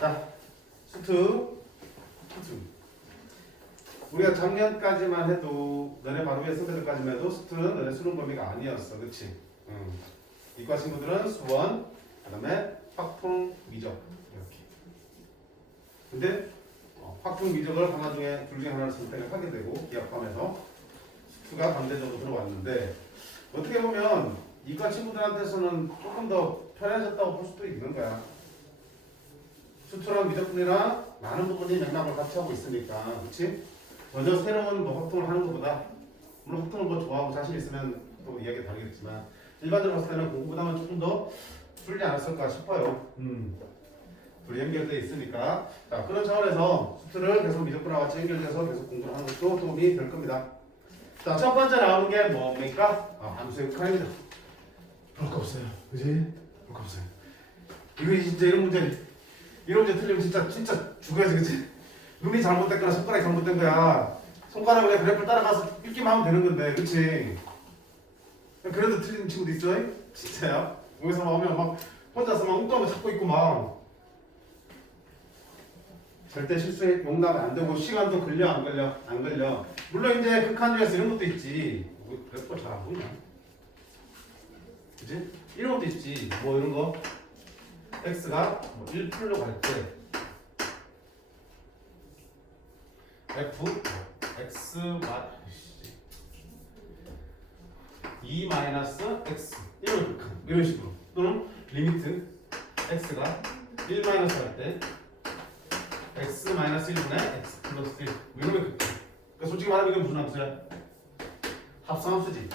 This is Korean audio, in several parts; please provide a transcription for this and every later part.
자, 수트. 우리가 작년까지만 해도 너네 바로 위에 선배들까지만 해도 수트는 너네 수능 범위가 아니었어. 그치? 이과 친구들은 수원, 그 다음에 확풍, 미적 이렇게. 근데 확풍, 미적을 하나 중에 둘 중에 하나를 선택을 하게 되고 기하 포함해서 수트가 반대적으로 들어왔는데 어떻게 보면 이과 친구들한테서는 조금 더 편해졌다고 볼 수도 있는 거야. 수트랑 미적분이랑 많은 부분이 맥락을 같이 하고 있으니까, 그렇지? 전혀 새로운 뭐 확통을 하는 것보다, 물론 확통을 뭐 좋아하고 자신 있으면 또 이야기가 다르겠지만 일반적으로 봤을 때는 공부 부담은 조금 더 줄지 않았을까 싶어요. 둘이 연결되어 있으니까. 자, 그런 차원에서 수트를 계속 미적분과 같이 연결돼서 계속 공부를 하는 것도 도움이 될 겁니다. 자, 첫 번째 나오는 게 뭡니까? 함수의 극한입니다. 볼 거 없어요. 그지? 볼 거 없어요. 이거 진짜 이런 문제 틀리면 진짜 죽어야지, 그치? 눈이 잘못됐거나 손가락이 잘못된 거야. 손가락으로 그냥 그래프를 따라가서 읽기만 하면 되는 건데, 그치? 그래도 틀리는 친구도 있어? 진짜야? 여기서 막 오면 막 혼자서 막 웅뚱한 거 찾고 있고 막. 절대 실수에 용납이 안 되고 시간도 걸려 안 걸려? 안 걸려. 물론 이제 극한 중에서 이런 것도 있지. 그래프 잘 안 보이나? 그치? 이런 것도 있지. 뭐 이런 거. x가 1풀로 갈 때 f x 2 마이너스 x 이런 식으로 또는 리미트 x가 1 마이너스 할 때 x 마이너스 1분의 x 플러스 1 이런 게 그러니까 솔직히 말하면 이게 무슨 함수야? 합성함수지.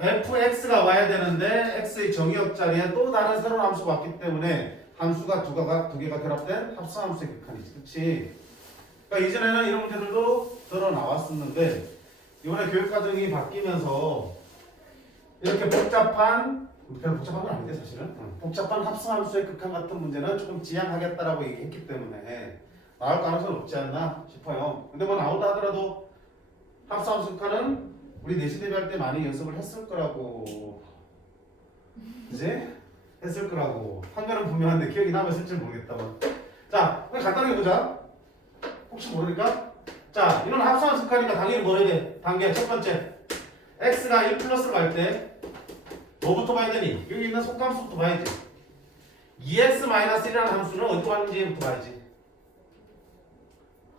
fx가 와야 되는데 x의 정의역 자리에 또 다른 새로운 함수가 왔기 때문에 함수가 두 개가 결합된 합성함수의 극한이지. 그치? 그러니까 이전에는 이런 문제들도 들어 나왔었는데 이번에 교육과정이 바뀌면서 이렇게 복잡한 건 아닌데 사실은 복잡한 합성함수의 극한 같은 문제는 조금 지양하겠다라고 얘기했기 때문에 나올 가능성은 없지 않나 싶어요. 근데 뭐 나온다 하더라도 합성함수 극한은 우리 내신 대비할 때 많이 연습을 했을 거라고, 그치? 했을 거라고. 한가는 분명한데 기억이 나면 쓸지 모르겠다만. 자, 그냥 간단하게 보자. 혹시 모르니까. 자, 이런 합성함수 극한이니까 당연히 뭐 해야 돼? 단계 첫 번째. x가 1 플러스로 갈 때 뭐부터 봐야 되니? 여기 있는 속함수부터 봐야지. 2x-1이라는 함수는 어디로 가는지부터 봐야지.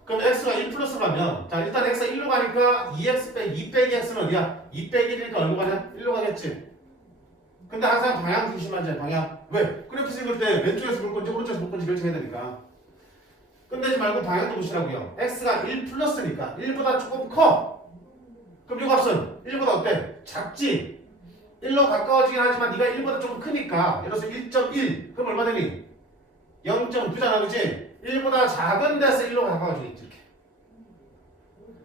그럼 x가 1 플러스로 가면 자 일단 x가 1로 가니까 2x 빼기 2 빼기 x는 어디야? 2 빼기 1이니까 얼마 가냐? 1로 가겠지. 근데 항상 방향 중심하지. 방향. 왜? 그래프 찍을 때 왼쪽에서 볼 건지 오른쪽에서 볼 건지 결정해야 되니까. 끝내지 말고 방향도 보시라고요. x가 1 플러스니까 1보다 조금 커. 그럼 이 값은 1보다 어때? 작지? 1로 가까워지긴 하지만 네가 1보다 조금 크니까 예를 들어서 1.1 그럼 얼마 되니? 0.9잖아, 그치? 1보다 작은 데서 1로 가까워지겠지. 이렇게.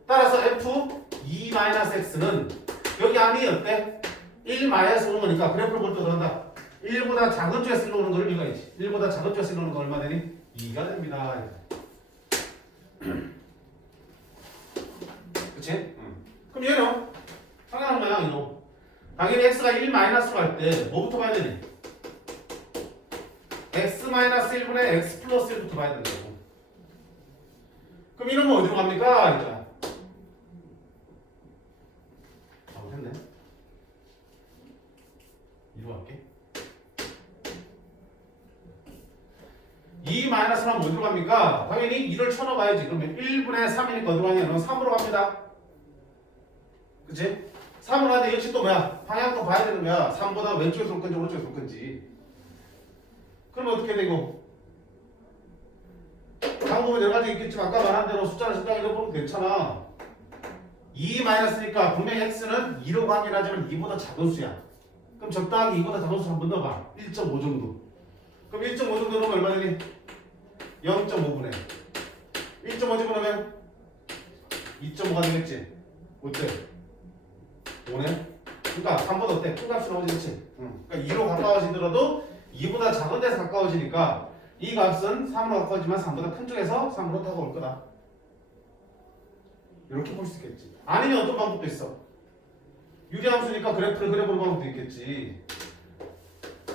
따라서 f 2-x는 여기 안이 어때? 1 마이너스 오는 거니까 그래프를 볼 때 들어간다. 1보다 작은 쪽에서 1로 오는 걸 읽어야지. 1보다 작은 쪽에서 1로 오는 거 얼마 되니? 2가 됩니다. 그치? 그럼 얘는 상관한 거야, 이놈. 당연히 x가 1 마이너스로 갈 때 뭐부터 봐야 되니? x 마이너스 1분의 x 플러스 1부터 봐야 된다고. 그럼 이놈은 어디로 갑니까? 이제 잘못했네. 이로 갈게. 2 마이너스는 어디로 갑니까? 당연히 2를 쳐넣어봐야지. 그러면 1분의 3이니까 어디로 가냐? 너 3으로 갑니다. 그치? 3으로 가는데 역시 또 뭐야? 방향도 봐야 되는 거야. 3보다 왼쪽에서 올 건지 오른쪽에서 올 건지. 그럼 어떻게 되고? 방법은 여러 가지 있겠지만 아까 말한 대로 숫자를 적당히 넣어보면 괜찮아. 2 마이너스니까 분명히 x는 2로 가긴 하지만 2보다 작은 수야. 그럼 적당히 2보다 작은 수 한번 넣어봐. 1.5 정도. 그럼 1.5 정도 넣으면 얼마 되니? 0.5분의 1.5 집어넣으면 2.5가 되겠지. 어때? 5네? 그러니까 3보다 어때? 큰 값이 나오지. 그러니까 2로 가까워지더라도 2보다 작은 데서 가까워지니까 이 값은 3으로 가까워지만 3보다 큰 쪽에서 3으로 타고 올 거다. 이렇게 볼 수 있겠지. 아니면 어떤 방법도 있어. 유리함수니까 그래프를 그려보는 방법도 있겠지.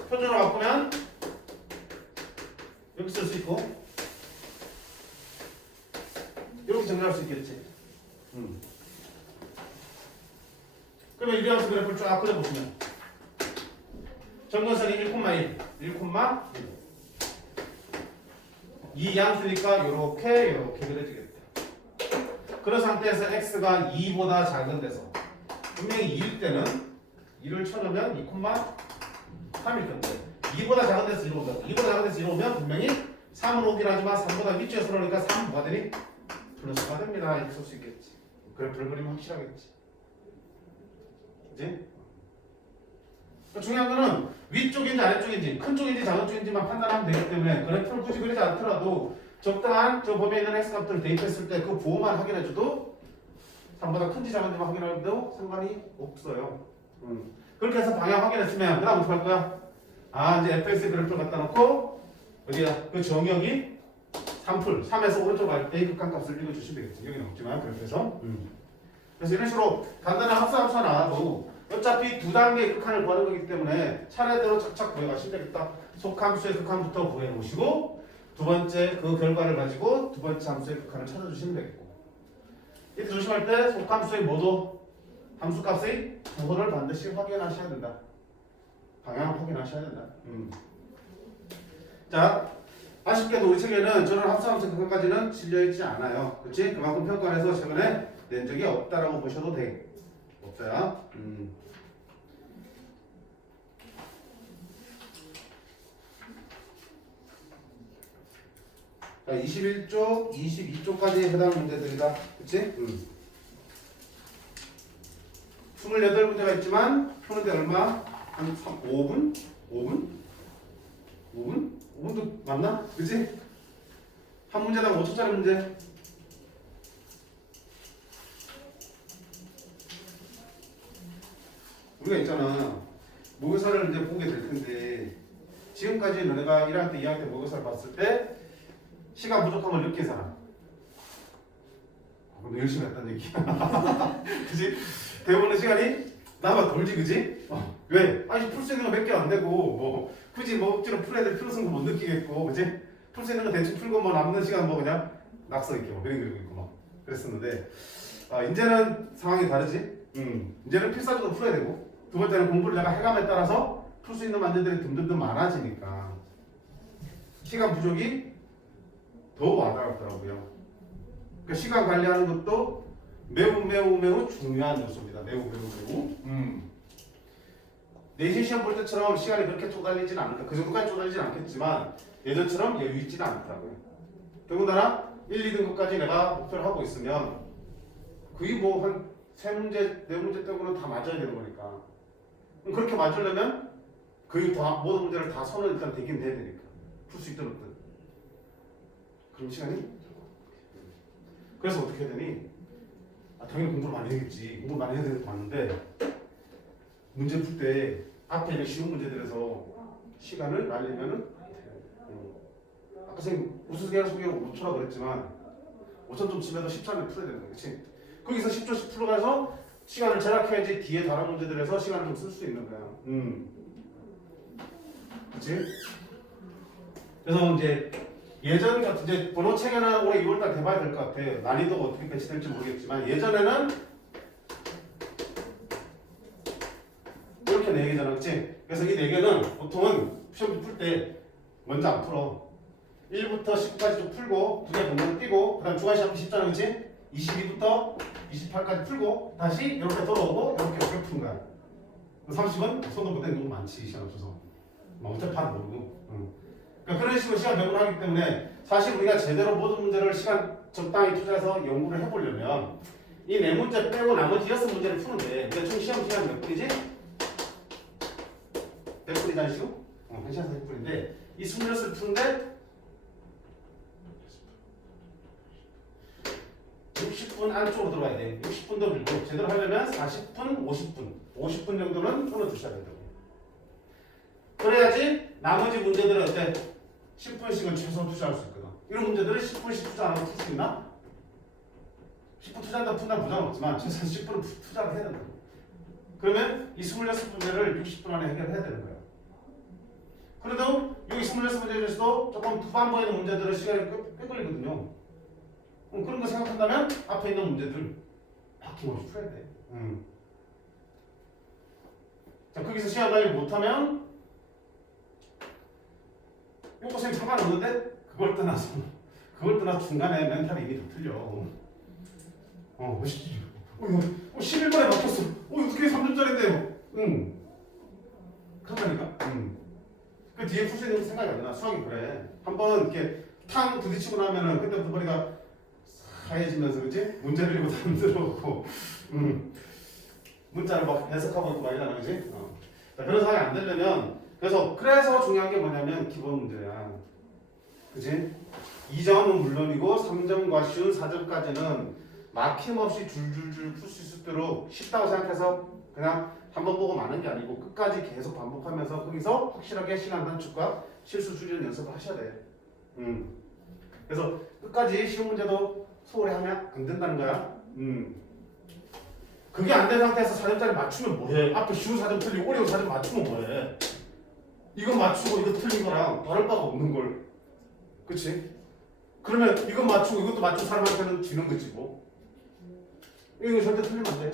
표준으로 바꾸면 여기 쓸 수 있고 할 수 있겠지. 그러면 이리함수 그래프를 쫙 그려보시면 점근선이 1,1, 1,1. 이 양수니까 요렇게 그려지겠다. 그런 상태에서 x가 2보다 작은 데서 분명히 2일 때는 2를 쳐놓으면 2,3일 건데 2보다 작은 데서 1로 오면 2보다 작은 데서 1로 오면 분명히 3은 오긴 하지만 3보다 밑줄에서 그러니까 3 뭐가 되니? 플러스가 됩니다. 이렇게 쓸 수 있겠지. 그래프를 그리면 확실하겠지. 그치? 중요한 거는 위쪽인지 아래쪽인지 큰 쪽인지 작은 쪽인지만 판단하면 되기 때문에 그래프를 굳이 그리지 않더라도 적당한 저 범위에 있는 x값들을 대입했을 때 그 부호만 확인해줘도 3보다 큰지 작은지만 확인해도 상관이 없어요. 그렇게 해서 방향 확인했으면 그 다음 어떻게 할 거야? 아 이제 fx 그래프를 갖다 놓고 어디야? 그 정역이 3풀 3에서 오른쪽 갈 때 극한값을 읽어주시면 되겠지. 여기는 없지만 그래서 그래서 이런 식으로 간단한 합산함수가 나와도 어차피 두 단계의 극한을 구하는 거기 때문에 차례대로 착착 구해가시면 되겠다. 속함수의 극한부터 구해 놓으시고 두 번째 그 결과를 가지고 두 번째 함수의 극한을 찾아주시면 되겠고 이때 조심할 때 속함수의 모두 함수값의 부호를 반드시 확인하셔야 된다. 방향을 확인하셔야 된다. 자 아쉽게도 우리 책에는 저런 합산함수 극한까지는 실려있지 않아요. 그렇지? 그만큼 평가에서 최근에 낸 적이 없다라고 보셔도 돼. 없어요. 자, 21쪽, 22쪽까지 해당 문제들이다. 그치? 28문제가 있지만 푸는데 얼마? 한 5분? 5분? 5분? 5분도 맞나? 그치? 한 문제당 5초짜리 문제. 우리가 있잖아. 모의사를 이제 보게 될 텐데 지금까지 너네가 1학년 때, 2학년 때 모의사를 봤을 때 시간 부족함을 느낀 사람. 너 열심히 했다는 얘기야. 그치? 대부분의 시간이 나만 돌지, 그지? 왜? 아니, 풀 수 있는 거 몇 개 안 되고, 뭐, 굳이 뭐, 억지로 풀어야 될 필요성도 못 느끼겠고, 그지? 풀 수 있는 거 대충 풀고, 뭐, 남는 시간 뭐, 그냥 낙서 있게, 뭐, 그림 그리고 있고, 막. 그랬었는데, 이제는 상황이 다르지? 이제는 필사적으로 풀어야 되고, 두 번째는 공부를 내가 해감에 따라서 풀 수 있는 문제들이 듬듬듬 많아지니까, 시간 부족이 더 와닿았더라고요. 그러니까 시간 관리하는 것도 매우 중요한 요소입니다. 매우. 내신 시험 볼 때처럼 시간이 그렇게 쪼달리지는 않을까. 그 정도까지 쪼달리지는 않겠지만 예전처럼 여유 있지는 않더라고요. 더군다나 1, 2등급까지 내가 목표를 하고 있으면 거의 뭐 한 3문제, 4문제 빼고는 다 맞아야 되는 거니까. 그렇게 맞으려면 거의 다 모든 문제를 다 손을 일단 대긴 돼야 되니까. 풀 수 있든 없든. 그럼 시간이? 그래서 어떻게 해야 되니? 당연히 공부를 많이 해야겠지. 공부를 많이 해야 되는 거 봤는데 문제 풀 때 앞에 있는 쉬운 문제들에서 시간을 날리면은 아까 선생님 우수계란 속에 5초라고 그랬지만 5천 좀 치면서 10초 안에 풀어야 되는 거야. 그치? 거기서 10초씩 풀어가서 시간을 절약해야지 뒤에 다른 문제들에서 시간을 좀 쓸 수 있는 거야. 그치? 그래서 이제 예전 같은 이제 번호 체계는 올해 2월달 돼봐야 될 것 같아. 난이도가 어떻게 배치될지 모르겠지만 예전에는 이렇게 4개잖아, 그치? 그래서 이 4개는 보통은 시험 풀 때 먼저 안 풀어. 1부터 10까지 좀 풀고 2개 동전 띄고 그 다음 중간시험 10잖아, 그치? 22부터 28까지 풀고 다시 이렇게 돌아오고 이렇게 푸는 거야. 30은 손도 못 대는 너무 많지, 시간 없어서. 어차피 다 모르고. 그러니까 그런 식으로 시간 배분을 하기 때문에 사실 우리가 제대로 모든 문제를 시간 적당히 투자해서 연구를 해보려면 이 4문제 빼고 나머지 6문제를 푸는데 근데 총 시험 시간이 몇 분이지? 100분이잖아 지금? 1시간 40분인데 이 26을 푸는데 60분 안쪽으로 들어와야 돼. 60분도 밀고 제대로 하려면 40분, 50분 정도는 끊어주셔야 된다고. 그래야지 나머지 문제들은 어때? 10분씩은 최소 투자할 수 있거든. 이런 문제들은 10분씩 투자 안 하고 풀 수 있나? 10분 투자한다 푼다는 부담은 없지만 최소한 10분은 투자를 해야 된다. 그러면 이 26문제를 60분 안에 해결해야 되는 거예요. 그래도 여기 26문제 중에서도 조금 후반부에 있는 문제들은 시간이 꽤 걸리거든요. 그런 거 생각한다면 앞에 있는 문제들 아낌없이 풀어야 돼. 자, 거기서 시간 관리 못하면 요거생 상관없는데 그걸 떠나서 중간에 멘탈이 이미 다 틀려. 11번에 바뀌었어. 어떻게 3점짜리인데요? 그러니까. 그 뒤에 풀 수 있는 생각이 안 나. 수학이 그래. 한번 이렇게 탕 부딪히고 나면은 그때부터 머리가 하얘지면서 그지? 문제를 읽고 다 들어오고 문자를 막 해석하고 있고 말이잖아, 그지? 자, 그런 상황이 안 되려면 그래서 중요한 게 뭐냐면 기본 문제야. 그지? 2점은 물론이고 3점과 쉬운 4점까지는 막힘없이 줄줄줄 풀 수 있도록 쉽다고 생각해서 그냥 한번 보고 마는 게 아니고 끝까지 계속 반복하면서 거기서 확실하게 시간 단축과 실수 줄이는 연습을 하셔야 돼. 그래서 끝까지 쉬운 문제도 소홀히 하면 안 된다는 거야. 그게 안 된 상태에서 4점짜리 맞추면 뭐해? 앞에 쉬운 4점 틀리고 어려운 4점 맞추면 뭐해? 이거 맞추고 이거 틀린 거랑 다를 바가 없는 걸. 그치? 그러면 이거 맞추고 이것도 맞춘 사람한테는 지는 거지 뭐. 이거 절대 틀리면 안 돼.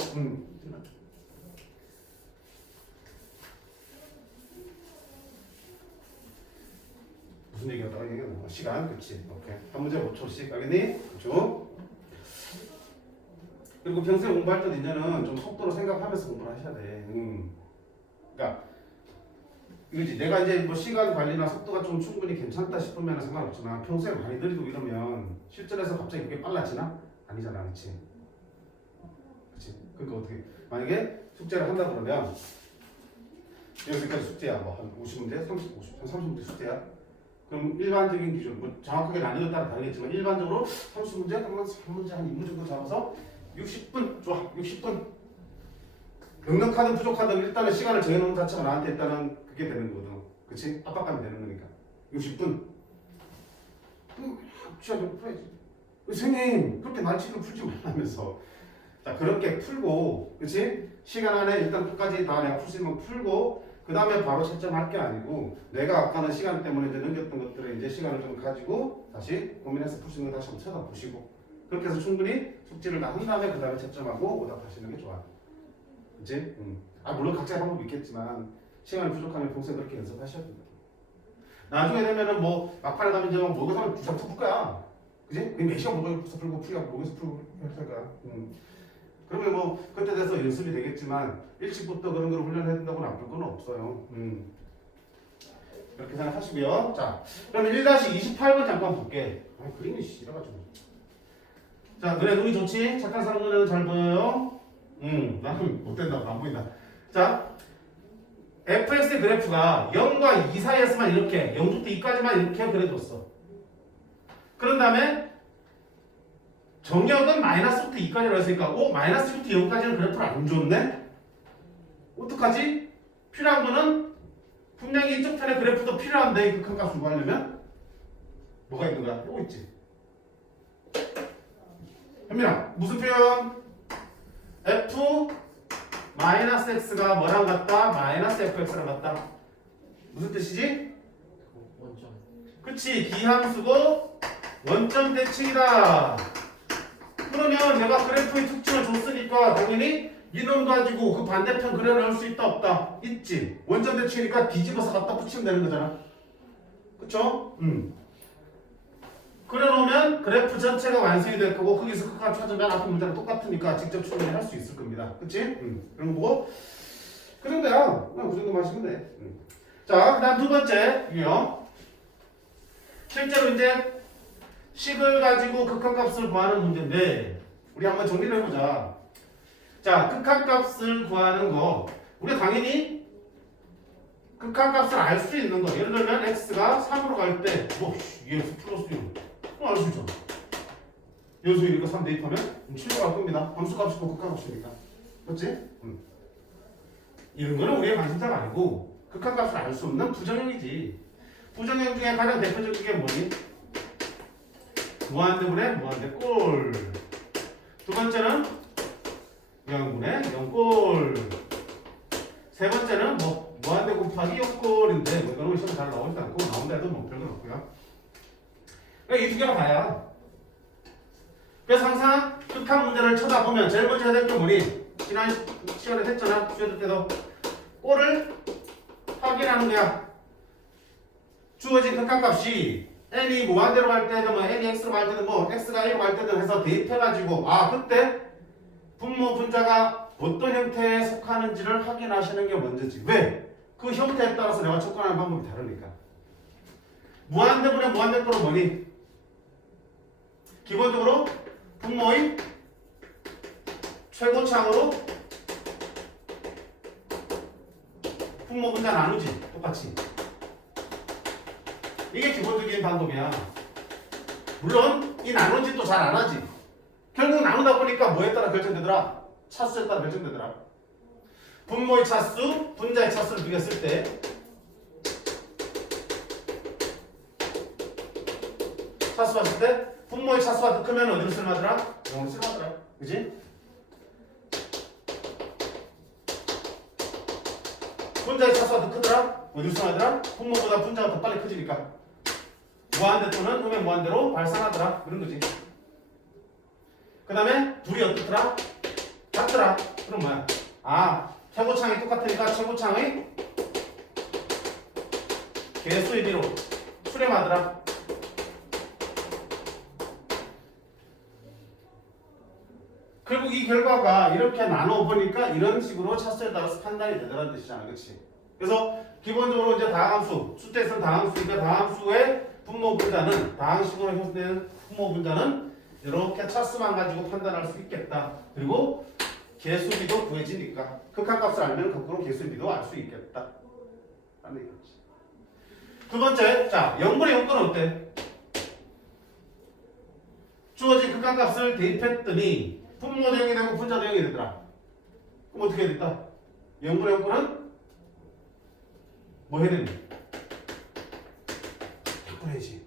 무슨 얘기였다가 얘기했나? 시간, 그치? 오케이. 한 문제 5초씩, 알겠니? 그쵸? 그리고 평소에 공부할 때도 이제는 좀 속도로 생각하면서 공부를 하셔야 돼. 그러니까 이거지. 내가 이제 뭐 시간 관리나 속도가 좀 충분히 괜찮다 싶으면 상관없지만 평소에 많이 느리고 이러면 실전에서 갑자기 그게 빨라지나? 아니잖아, 그치? 그치? 그러니까 어떻게? 만약에 숙제를 한다 그러면 여기까지 숙제야. 뭐 한 50문제, 30문제 숙제야. 그럼 일반적인 기준, 뭐 정확하게 난이도에 따라 다르겠지만 일반적으로 30문제, 그러면 3문제 한 2문 정도 잡아서 60분, 좋아, 60분. 넉넉하든 부족하든 일단은 시간을 정해놓은 자체가 나한테 일단은 그게 되는 거거든. 그치? 압박감이 되는 거니까. 60분. 취하게 풀어야지. 선생님, 그렇게 날치기를 풀지 말라면서. 자, 그렇게 풀고, 그치? 시간 안에 일단 끝까지 다 내가 풀 수 있는 건 풀고, 그 다음에 바로 채점할 게 아니고 내가 아까는 시간 때문에 이제 넘겼던 것들을 이제 시간을 좀 가지고 다시 고민해서 풀 수 있는 거 다시 한번 찾아보시고 그렇게 해서 충분히 숙제를 다 한 다음에 그 다음에 채점하고 오답하시는 게 좋아. 그치? 물론 각자의 방법이 있겠지만 시간이 부족하면 평소에 그렇게 연습하셔야 된다. 나중에 되면은 뭐 막판에 가면 이제 목에서 하면 주장 풀 거야. 그치? 그냥 몇 시간 목에서 풀고 목에서 풀고 할 거야. 그러면 뭐 그때 돼서 연습이 되겠지만 일찍부터 그런 걸 훈련해야 된다고 나쁠 건 없어요. 이렇게 생각하시고요. 자, 그러면 1-28번 잠깐 볼게. 그림이 싫어가지고. 자, 그래 눈이 좋지? 착한 사람 눈에는 잘 보여요? 나는 못 된다고 안 보인다. 자, fx의 그래프가 0과 2 사이에서만 이렇게 0부터 2까지만 이렇게 그려줬어. 그런 다음에 정역은 마이너스부터 2까지라고 했으니까 마이너스부터 0까지는 그래프를 안 줬네? 어떡하지? 필요한 거는 분명히 이쪽 편의 그래프도 필요한데 극한값을 구하려면 뭐가 있는 거야? 이거 있지? 현민아 무슨 표현? f 마이너스 x가 뭐랑 같다? 마이너스 fx랑 같다. 무슨 뜻이지? 원점. 그치, 기함수고 원점 대칭이다. 그러면 내가 그래프의 특징을 줬으니까 당연히 이놈 가지고 그 반대편 그려놓을 수 있다 없다? 있지. 원점 대칭이니까 뒤집어서 갖다 붙이면 되는 거잖아. 그쵸? 그려놓으면 그래프 전체가 완성이 될 거고 거기서 극한 찾으면 앞에 문제랑 똑같으니까 직접 충분히 할 수 있을 겁니다. 그치? 그런 거 보고 그 정도야. 그 정도만 하시면 돼. 자, 그 다음 두 번째 유형. 실제로 이제 식을 가지고 극한값을 구하는 문제인데 우리 한번 정리를 해보자. 자, 극한값을 구하는 거 우리가 당연히 극한값을 알 수 있는 거 예를 들면 x가 3으로 갈 때 얘에서 플러스 1 알 수 있잖아. 여기서 1이니까 3 대입하면 7로 갈 겁니다. 함수값이고 극한값이니까. 그렇지? 이런 거는 우리의 관심사가 아니고 극한값을 알 수 없는 부정형이지. 부정형 중에 가장 대표적인 게 뭐니? 무한대분의 무한대꼴. 두 번째는 0분의 0꼴. 세 번째는 무한대 곱하기 0꼴인데 이거는 시험 잘 나오지도 않고 나온다 해도 별건 없고요. 그러니까 이 두 개가 다야. 그래서 항상 극한 문제를 쳐다보면 제일 먼저 해야 될 게 뭐니? 지난 시간에 했잖아. 수요일 때도 꼴을 확인하는 거야. 주어진 극한값이 n이 무한대로 갈 때든 뭐 n이 x로 갈 때든 뭐 x가 1로 갈 때든 해서 대입해가지고 그때 분모 분자가 어떤 형태에 속하는지를 확인하시는 게 먼저지. 왜? 그 형태에 따라서 내가 접근하는 방법이 다르니까. 무한대분의 무한대꼴은 뭐니? 기본적으로 분모의 최고차항으로 분모 분자 나누지. 똑같이. 이게 기본적인 방법이야. 물론 이 나누는 짓도 잘 안 하지. 결국 나누다 보니까 뭐에 따라 결정되더라? 차수에 따라 결정되더라. 분모의 차수, 분자의 차수를 비교했을 때 차수 봤을 때 분모의 차수가 더 크면 어디로 쓸만하더라? 0으로 쓸만하더라. 그치? 분자의 차수가 더 크더라? 어디로 쓸만하더라? 분모보다 분자가 더 빨리 커지니까. 무한대 또는 음의 무한대로 발산하더라. 그런 거지. 그 다음에 둘이 어떻더라? 같더라. 그럼 뭐야? 최고창이 똑같으니까 최고창의 개수의 비로 수렴하더라. 결국 이 결과가 이렇게 나눠보니까 이런 식으로 차수에 따라서 판단이 되더라는 뜻이잖아. 그치? 그래서 기본적으로 이제 다항수, 수태에서는 다항수니까 다항수의 분모 분자는, 다항식으로 형성된 분모 분자는 이렇게 차수만 가지고 판단할 수 있겠다. 그리고 개수비도 구해지니까 극한값을 알면 거꾸로 개수비도 알 수 있겠다. 라는 얘기지. 두 번째, 자, 0분의 0권은 어때? 주어진 극한값을 대입했더니 분모도 0이 되고 분자도 0이 되더라. 그럼 어떻게 됐다? 0분의 0권은 뭐 해야 되니? 약분해야지.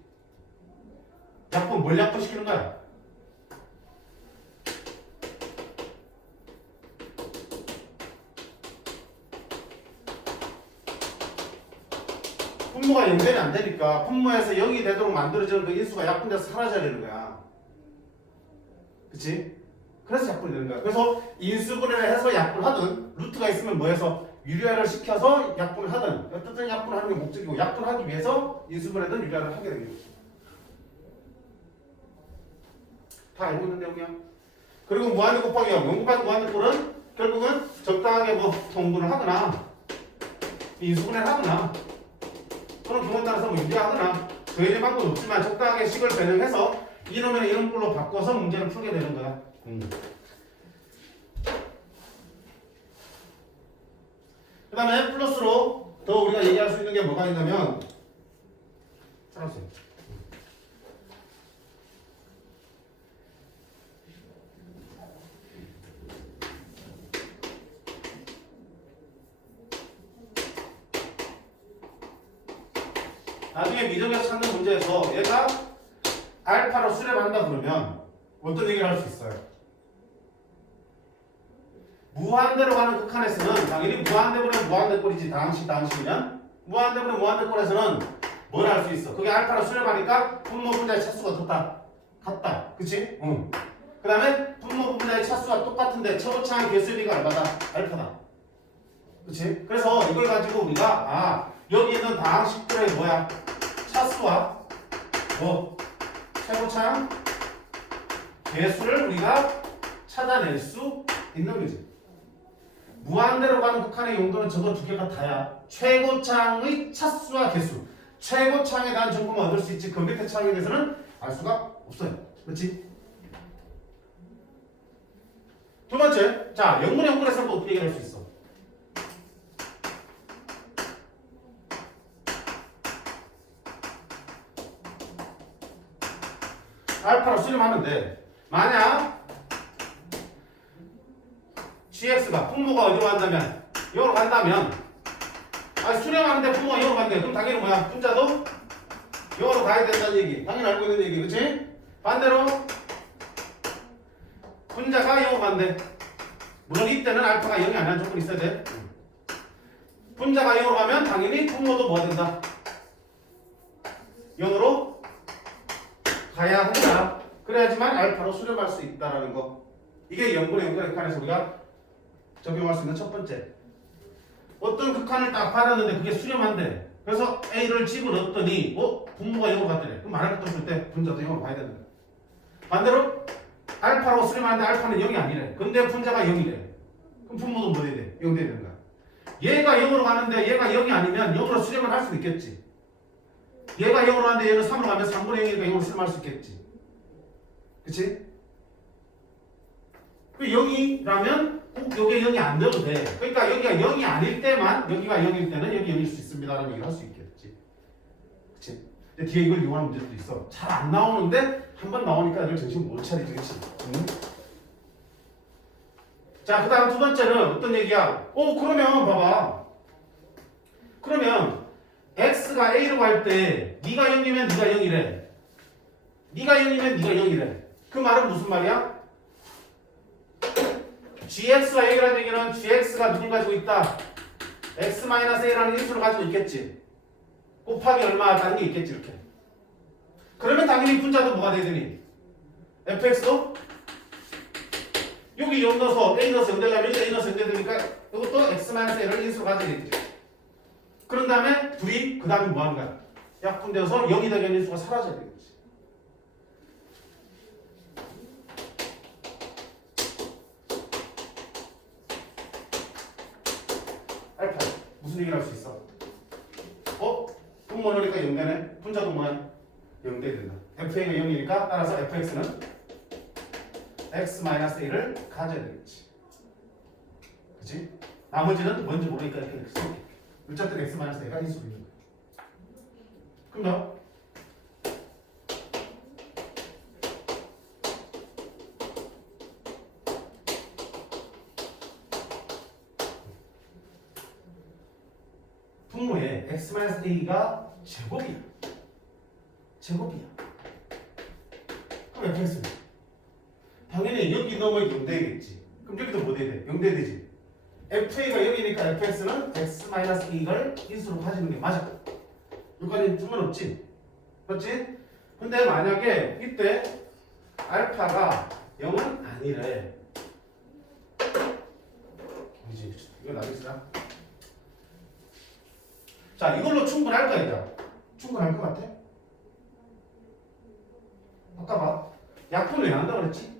약분, 뭘 약분시키는 거야? 분모가 0되면 안 되니까 분모에서 0이 되도록 만들어지는 그 인수가 약분돼서 사라져야 되는 거야. 그치? 그래서 약분이 되는 거야. 그래서 인수분해를 해서 약분하든 루트가 있으면 뭐 해서 유리화를 시켜서 약분을 하든 어쨌든 약분하는 게 목적이고 약분하기 위해서 인수분해든 유리화를 하게 되는 거지. 다 알고 있는 내용이야. 그리고 무한대 곱하기 0, 0 곱하기 무한대 꼴은 결국은 적당하게 뭐 통분을 하거나 인수분해를 하거나 또는 경우에 따라서 뭐 유리하거나 더해질 방법은 없지만 적당하게 식을 변형해서 이놈이나 이런 꼴로 바꿔서 문제를 풀게 되는 거야. 그 다음에 플러스로 더 우리가 얘기할 수 있는 게 뭐가 있냐면 찾았어요. 나중에 미적에서 찾는 문제에서 얘가 알파로 수렴한다 그러면 어떤 얘기를 할 수 있어요? 무한대로 가는 극한에서는 당연히 무한대분의 무한대꼴이지. 다항식이면 무한대분의 무한대꼴에서는 뭘 할 수 있어? 그게 알파로 수렴하니까 분모 분자의 차수가 같다. 그치? 응. 그 다음에 분모 분자의 차수가 똑같은데 최고차항 개수비가 얼마다? 알파다. 그치? 그래서 이걸 가지고 우리가 여기 있는 다항식들의 뭐야? 차수와 뭐 최고차항 개수를 우리가 찾아낼 수 있는 거지. 무한대로 가는 극한의 용도는 저거 두 개가 다야. 최고차항의 차수와 개수. 최고차항에 대한 정보만 얻을 수 있지 그 밑에 차항에 대해서는 알 수가 없어요. 그렇지? 두 번째, 자 0분의 0분에서는 어떻게 얘기할 수 있어? 알파로 수렴하는데 만약 gx가 분모가 어디로 간다면 0으로 간다면 수렴하는데 분모가 0으로 간대. 그럼 당연히 뭐야? 분자도 0으로 가야 된다는 얘기. 당연히 알고 있는 얘기. 그치? 반대로 분자가 0으로 간대. 물론 이때는 알파가 0이 아니라는 조건이 있어야 돼. 분자가 0으로 가면 당연히 분모도 뭐가 된다? 0으로 가야 한다. 그래야지만 알파로 수렴할 수 있다라는 거. 이게 0분의 0분의 극한에서 우리가 적용할 수 있는 첫 번째. 어떤 극한을 딱 받았는데 그게 수렴한대. 그래서 A를 집어넣었더니 분모가 0으로 갔더래. 그럼 말할 것 없을 때 분자도 0으로 가야 되는 거야. 반대로 알파로 수렴하는데 알파는 0이 아니래. 근데 분자가 0이래. 그럼 분모도 뭐 돼야 돼? 0 돼야 되는 거야. 얘가 0으로 가는데 얘가 0이 아니면 0으로 수렴을 할 수도 있겠지. 얘가 0으로 가는데 얘는 3으로 가면 3분의 0이니까 0으로 수렴할 수 있겠지. 그치? 0이라면 꼭 여기에 0이 안 돼도 돼. 그러니까 여기가 0이 아닐 때만 여기가 0일 때는 여기 0일 수 있습니다라는 얘기를 할 수 있겠지. 그치? 근데 뒤에 이걸 이용하는 문제도 있어. 잘 안 나오는데 한 번 나오니까 이걸 정신 못 차리지. 그치? 응? 자, 그 다음 두 번째는 어떤 얘기야? 그러면 봐봐. 그러면 x가 a로 갈 때 네가 0이면 네가 0이래. 네가 0이면 네가 0이래. 그 말은 무슨 말이야? gx가 0이라는 얘기는 gx가 누굴 가지고 있다? x-a라는 인수를 가지고 있겠지. 곱하기 얼마라는 게 있겠지 이렇게. 그러면 당연히 분자도 뭐가 되더니 fx도 여기 0 넣어서 a 넣어서 0 되려면 a 넣어서 0 되니까 이것도 x-a를 인수로 가져야겠죠. 그런 다음에 둘이 그 다음에 뭐 하는 거야? 약분되어서 0이 되는 인수가 사라져야 되겠지. 알파 무슨 얘기를 할 수 있어? 분모 넣으니까 0 되네. 분자도 뭐야? 0 돼야 된다. fa가 0이니까 따라서 fx는 x-a를 가져야 되겠지. 그치? 나머지는 뭔지 모르니까 이렇게 쓸게. 어쨌든 x-a가 인수로 있는 거야. 그럼 너 분모에 x-a가 제곱이야. 제곱이야. 그럼 fx는 당연히 여기 넣으면 0 되겠지. 그럼 여기도 뭐 돼야 돼? 0 돼야 되지. fa가 0이니까 fx는 x-a를 인수로 가지는 게 맞아. 여기까지 상관없지. 그렇지? 근데 만약에 이때 알파가 0은 아니래. 그지? 이거 나겠어? 자, 이걸로 충분할까 이제? 충분할 것 같아? 아까 봐. 약분을 왜 한다고 그랬지?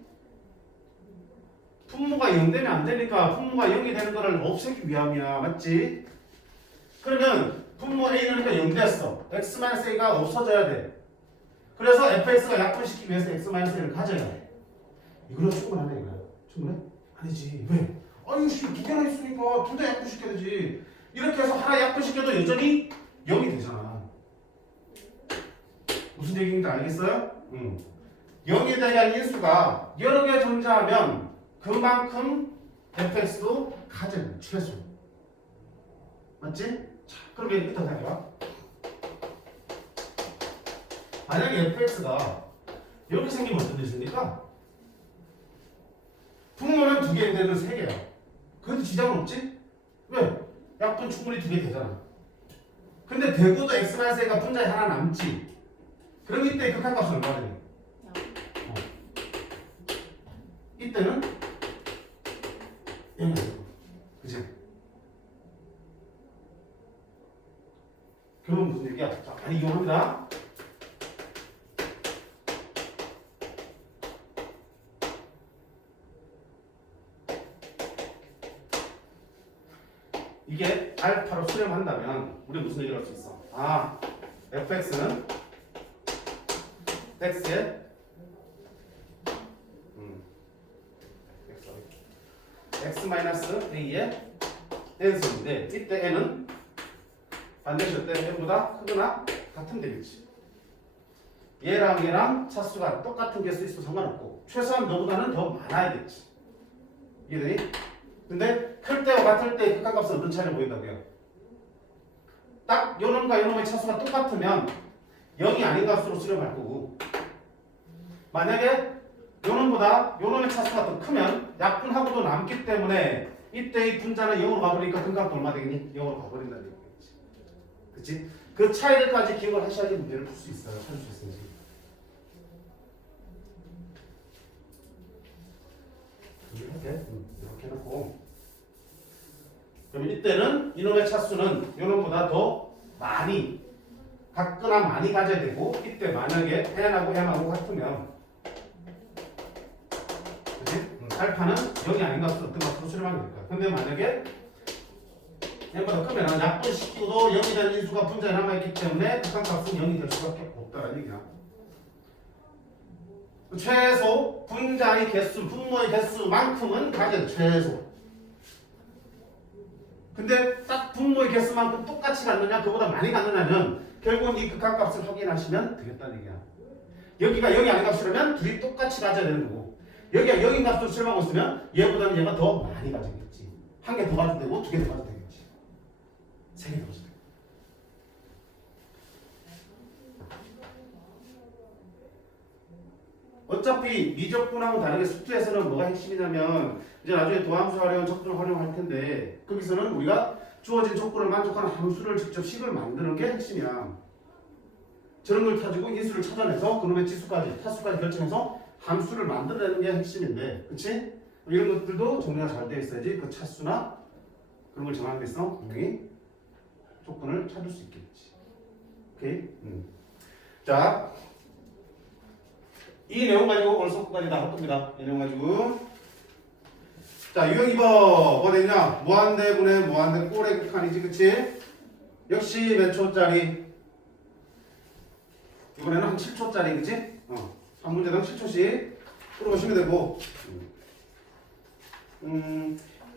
분모가 0 되면 안 되니까 분모가 0이 되는 거를 없애기 위함이야. 맞지? 그러면 분모 A는 0 됐어. x-a가 없어져야 돼. 그래서 fx가 약분시키기 위해서 x-a를 가져야 돼. 이걸로 충분하네 이거야. 충분해? 아니지. 왜? 아니 두 개나 있으니까 둘 다 약분시켜야 되지. 이렇게 해서 하나 약분시켜도 여전히 0이 되잖아. 무슨 얘기인지 알겠어요? 0에 대한 인수가 여러 개 존재하면 그만큼 fx도 가져야 돼. 최소. 맞지? 자, 그럼 얘기부터 생각해봐. 만약에 fx가 이렇게 생기면 어떤 뜻입니까? 분모는 2개인데는 3개야. 그래도 지장은 없지? 왜? 약분 충분히 2개 되잖아. 근데 대구도 x-a가 분자에 하나 남지. 그럼 이때 극한값은 얼마 되니? 이때는 0이 되고. 그치? 결론 무슨 얘기야? 자, 많이 이용합니다. 이게 알파로 수렴한다면 우리 무슨 얘기를 할 수 있어? fx는 x의 x-a의 n승인데 이때 n은 반대절 때 n보다 크거나 같으면 되겠지. 얘랑 차수가 똑같은 개수 있어도 상관없고 최소한 너보다는 더 많아야겠지. 이해되니? 근데 클 때와 같을 때 극한값은 어떤 차이를 보인다고요? 딱 요놈과 요놈의 차수가 똑같으면 0이 아닌 값으로 수렴할 거고 만약에 요놈보다 요놈의 차수가 더 크면 약분하고도 남기 때문에 이때 이 분자는 0으로 가버리니까 근값도 얼마 되겠니? 0으로 가버린다는 얘기겠지. 그치? 그 차이들까지 기억을 하셔야지 문제를 풀 수 있어요. 찾을 수 있어야지. 이렇게 해놓고 그러면 이때는 이놈의 차수는 이놈보다 더 많이 같거나 많이 가져야 되고 이때 만약에 n하고 m하고 같으면 그치? 알파는 0이 아닌 것으로 어떤 것으로 수렴하게 될까. 근데 만약에 n보다 크면 약분시키고도 0이 되는 인수가 분자에 남아있기 때문에 극한값은 0이 될 수밖에 없다는 얘기야. 최소 분자의 개수, 분모의 개수만큼은 가져야 돼. 최소. 근데 딱 분모의 개수만큼 똑같이 갖느냐 그보다 많이 갖느냐면 결국은 이 극한값을 확인하시면 되겠다는 얘기야. 여기가 0이 아닌 값이라면 둘이 똑같이 가져야 되는 거고 여기가 0인 값으로 수렴하고 있으면 얘보다는 얘가 더 많이 가져야겠지. 한 개 더 가져도 되고 두 개 더 가져도 되겠지. 세 개 더 가져도 되고. 어차피 미적분하고 다르게 수투에서는 뭐가 핵심이냐면 이제 나중에 도함수 활용, 적분을 활용할 텐데 거기서는 우리가 주어진 조건을 만족하는 함수를 직접 식을 만드는 게 핵심이야. 저런 걸 가지고 인수를 찾아내서 그놈의 지수까지, 타수까지 결정해서 함수를 만들어내는 게 핵심인데, 그치? 이런 것들도 정리가 잘 되어 있어야지 그 차수나 그런 걸 정하는 데 있어 분명히 조건을 찾을 수 있겠지. 오케이? 자, 이 내용 가지고 오늘 수업까지 다 할 겁니다. 이 내용 가지고. 자, 유형 2번 뭐 되냐? 무한대분의 무한대 꼴의 극한이지, 그치? 역시 몇 초짜리? 이번에는 한 7초짜리, 그치? 한 문제당 7초씩 풀어보시면 되고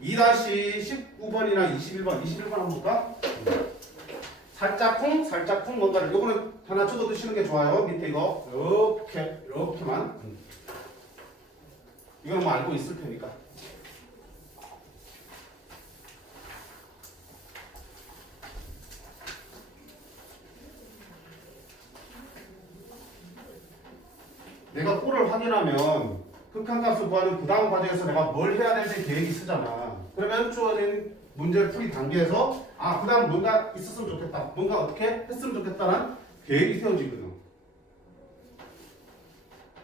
2-19번이나 21번 한번 볼까? 살짝쿵 뭔가를 요거는 하나 쳐도 드시는 게 좋아요. 밑에 이거 이렇게만 이거는 뭐 알고 있을 테니까. 내가 꼴을 확인하면 극한값을 구하는 그 다음 과정에서 내가 뭘 해야 될지 계획이 쓰잖아. 그러면 주어진 문제를 풀이 단계에서 그 다음 뭔가 있었으면 좋겠다, 뭔가 어떻게 했으면 좋겠다는 계획이 세워지거든.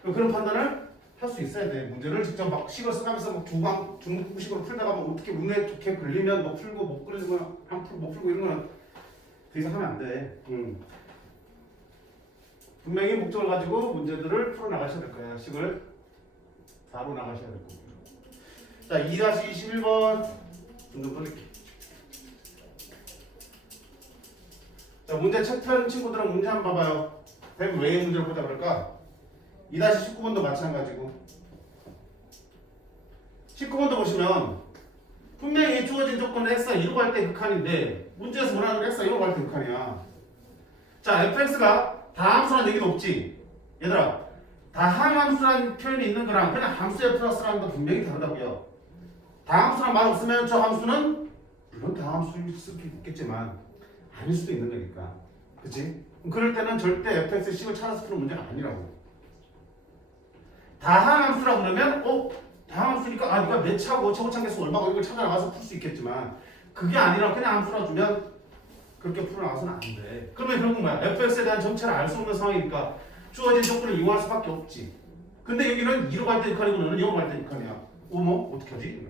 그런 판단을 할 수 있어야 돼. 문제를 직접 막 식을 써가면서 막 중국식으로 풀다가 뭐 어떻게 운에 좋게 걸리면 뭐 풀고 못 걸리면 안 풀고 못 풀고 이런 거는 더 이상 하면 안 돼. 분명히 목적을 가지고 문제들을 풀어나가셔야 될 거예요. 식을 바로 나가셔야 될 거고. 자, 2-21번 좀 돌릴게. 자, 문제 책 펴는 친구들은 문제 한번 봐봐요. 대부분 왜 문제를 보자 그럴까? 2-19번도 마찬가지고 19번도 보시면 분명히 주어진 조건은 x가 2로 갈 때 극한인데 문제에서 원하는 x가 2로 갈 때 극한이야. 자, fx가 다함수라는 얘기도 없지. 얘들아, 다항함수라는 표현이 있는 거랑 그냥 함수의 플러스라는 건 분명히 다르다고요. 다함수란 말 없으면 저 함수는 물론 다함수일 수도 있겠지만 아닐 수도 있는 거니까. 그치? 그럴 때는 절대 fx의 식을 찾아서 푸는 문제가 아니라고. 다항함수라고 그러면 다항함수니까 네가 몇 차고 최고차계수 얼마고 이걸 찾아나가서 풀 수 있겠지만 그게 아니라 그냥 함수라 주면 그렇게 풀어나가서는 안 돼. 그러면 결국 뭐야? fx에 대한 정체를 알 수 없는 상황이니까 주어진 조건을 이용할 수밖에 없지. 근데 여기는 2로 갈 때 극한이고 너는 0으로 갈 때 극한이야. 어머? 어떻게 하지?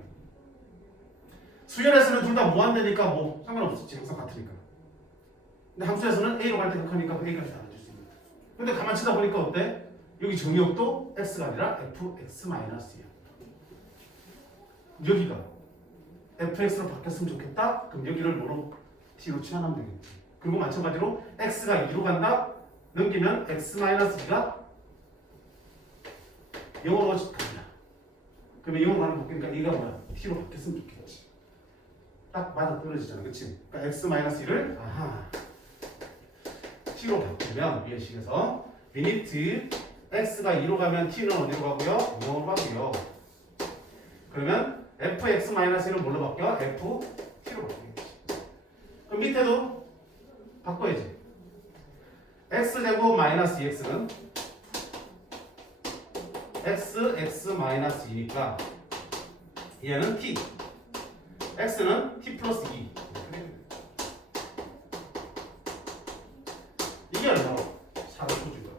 수열에서는 둘 다 무한대니까 뭐 상관없었지. 항상 같으니까. 근데 함수에서는 a로 갈 때 극한이니까 a까지 나눠줄 수 있는 거야. 근데 가만 치다 보니까 어때? 여기 정의역도 x가 아니라 fx-야. 여기가 fx로 바뀌었으면 좋겠다? 그럼 여기를 뭐로? t로 치환하면 되겠지. 그리고 마찬가지로 x가 2로 간다? 넘기면 x-2가 0으로 간다. 그러면 0으로 가는 거 바뀌니까 얘가 뭐야? t로 바뀌었으면 좋겠지. 딱 맞아 떨어지잖아. 그치? 그러니까 x-1을 t로 바꾸면 위의 식에서 리미트 x가 2로 가면 t는 어디로 가고요? 0으로 가고요. 그러면 fx-1은 뭘로 바뀌어? ft로 바뀌겠지. 그럼 밑에도 바꿔야지. x제곱 마이너스 2x는 x-2니까 얘는 t, x는 t 플러스 2. 이게 얼마로? 4를 써준 거야.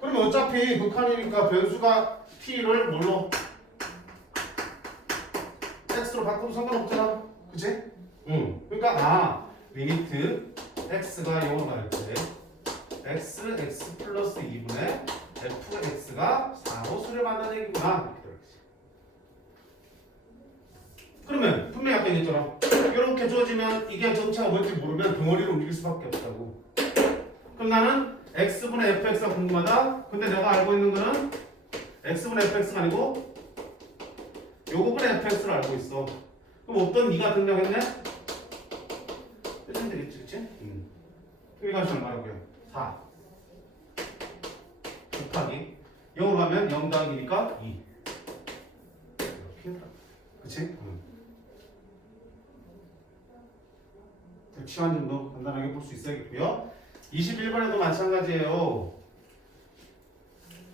그러면 어차피 극한이니까 변수가 P를 뭘로? X로 바꾸면 상관없잖아. 그치? 응. 그러니까 리미트 X가 0으로 갈 때 X 플러스 2분의 fx가 4로 수를 만드는 얘기구나. 그러면 분명히 아까 얘기했잖아. 이렇게 주어지면 이게 전체가 뭔지 모르면 덩어리를 움직일 수밖에 없다고. 그럼 나는 x분의 fx가 궁금하다. 근데 내가 알고 있는 거는 x분의 fx가 아니고 요거분의 fx를 알고 있어. 그럼 어떤 2가 등장했네? 빼면 되겠지, 그치? 이 값이 얼마라고요? 4 곱하기 0으로 가면 0 더하기 2니까 2 이렇게. 그치? 치환 정도 간단하게 볼 수 있어야겠고요. 21번에도 마찬가지예요.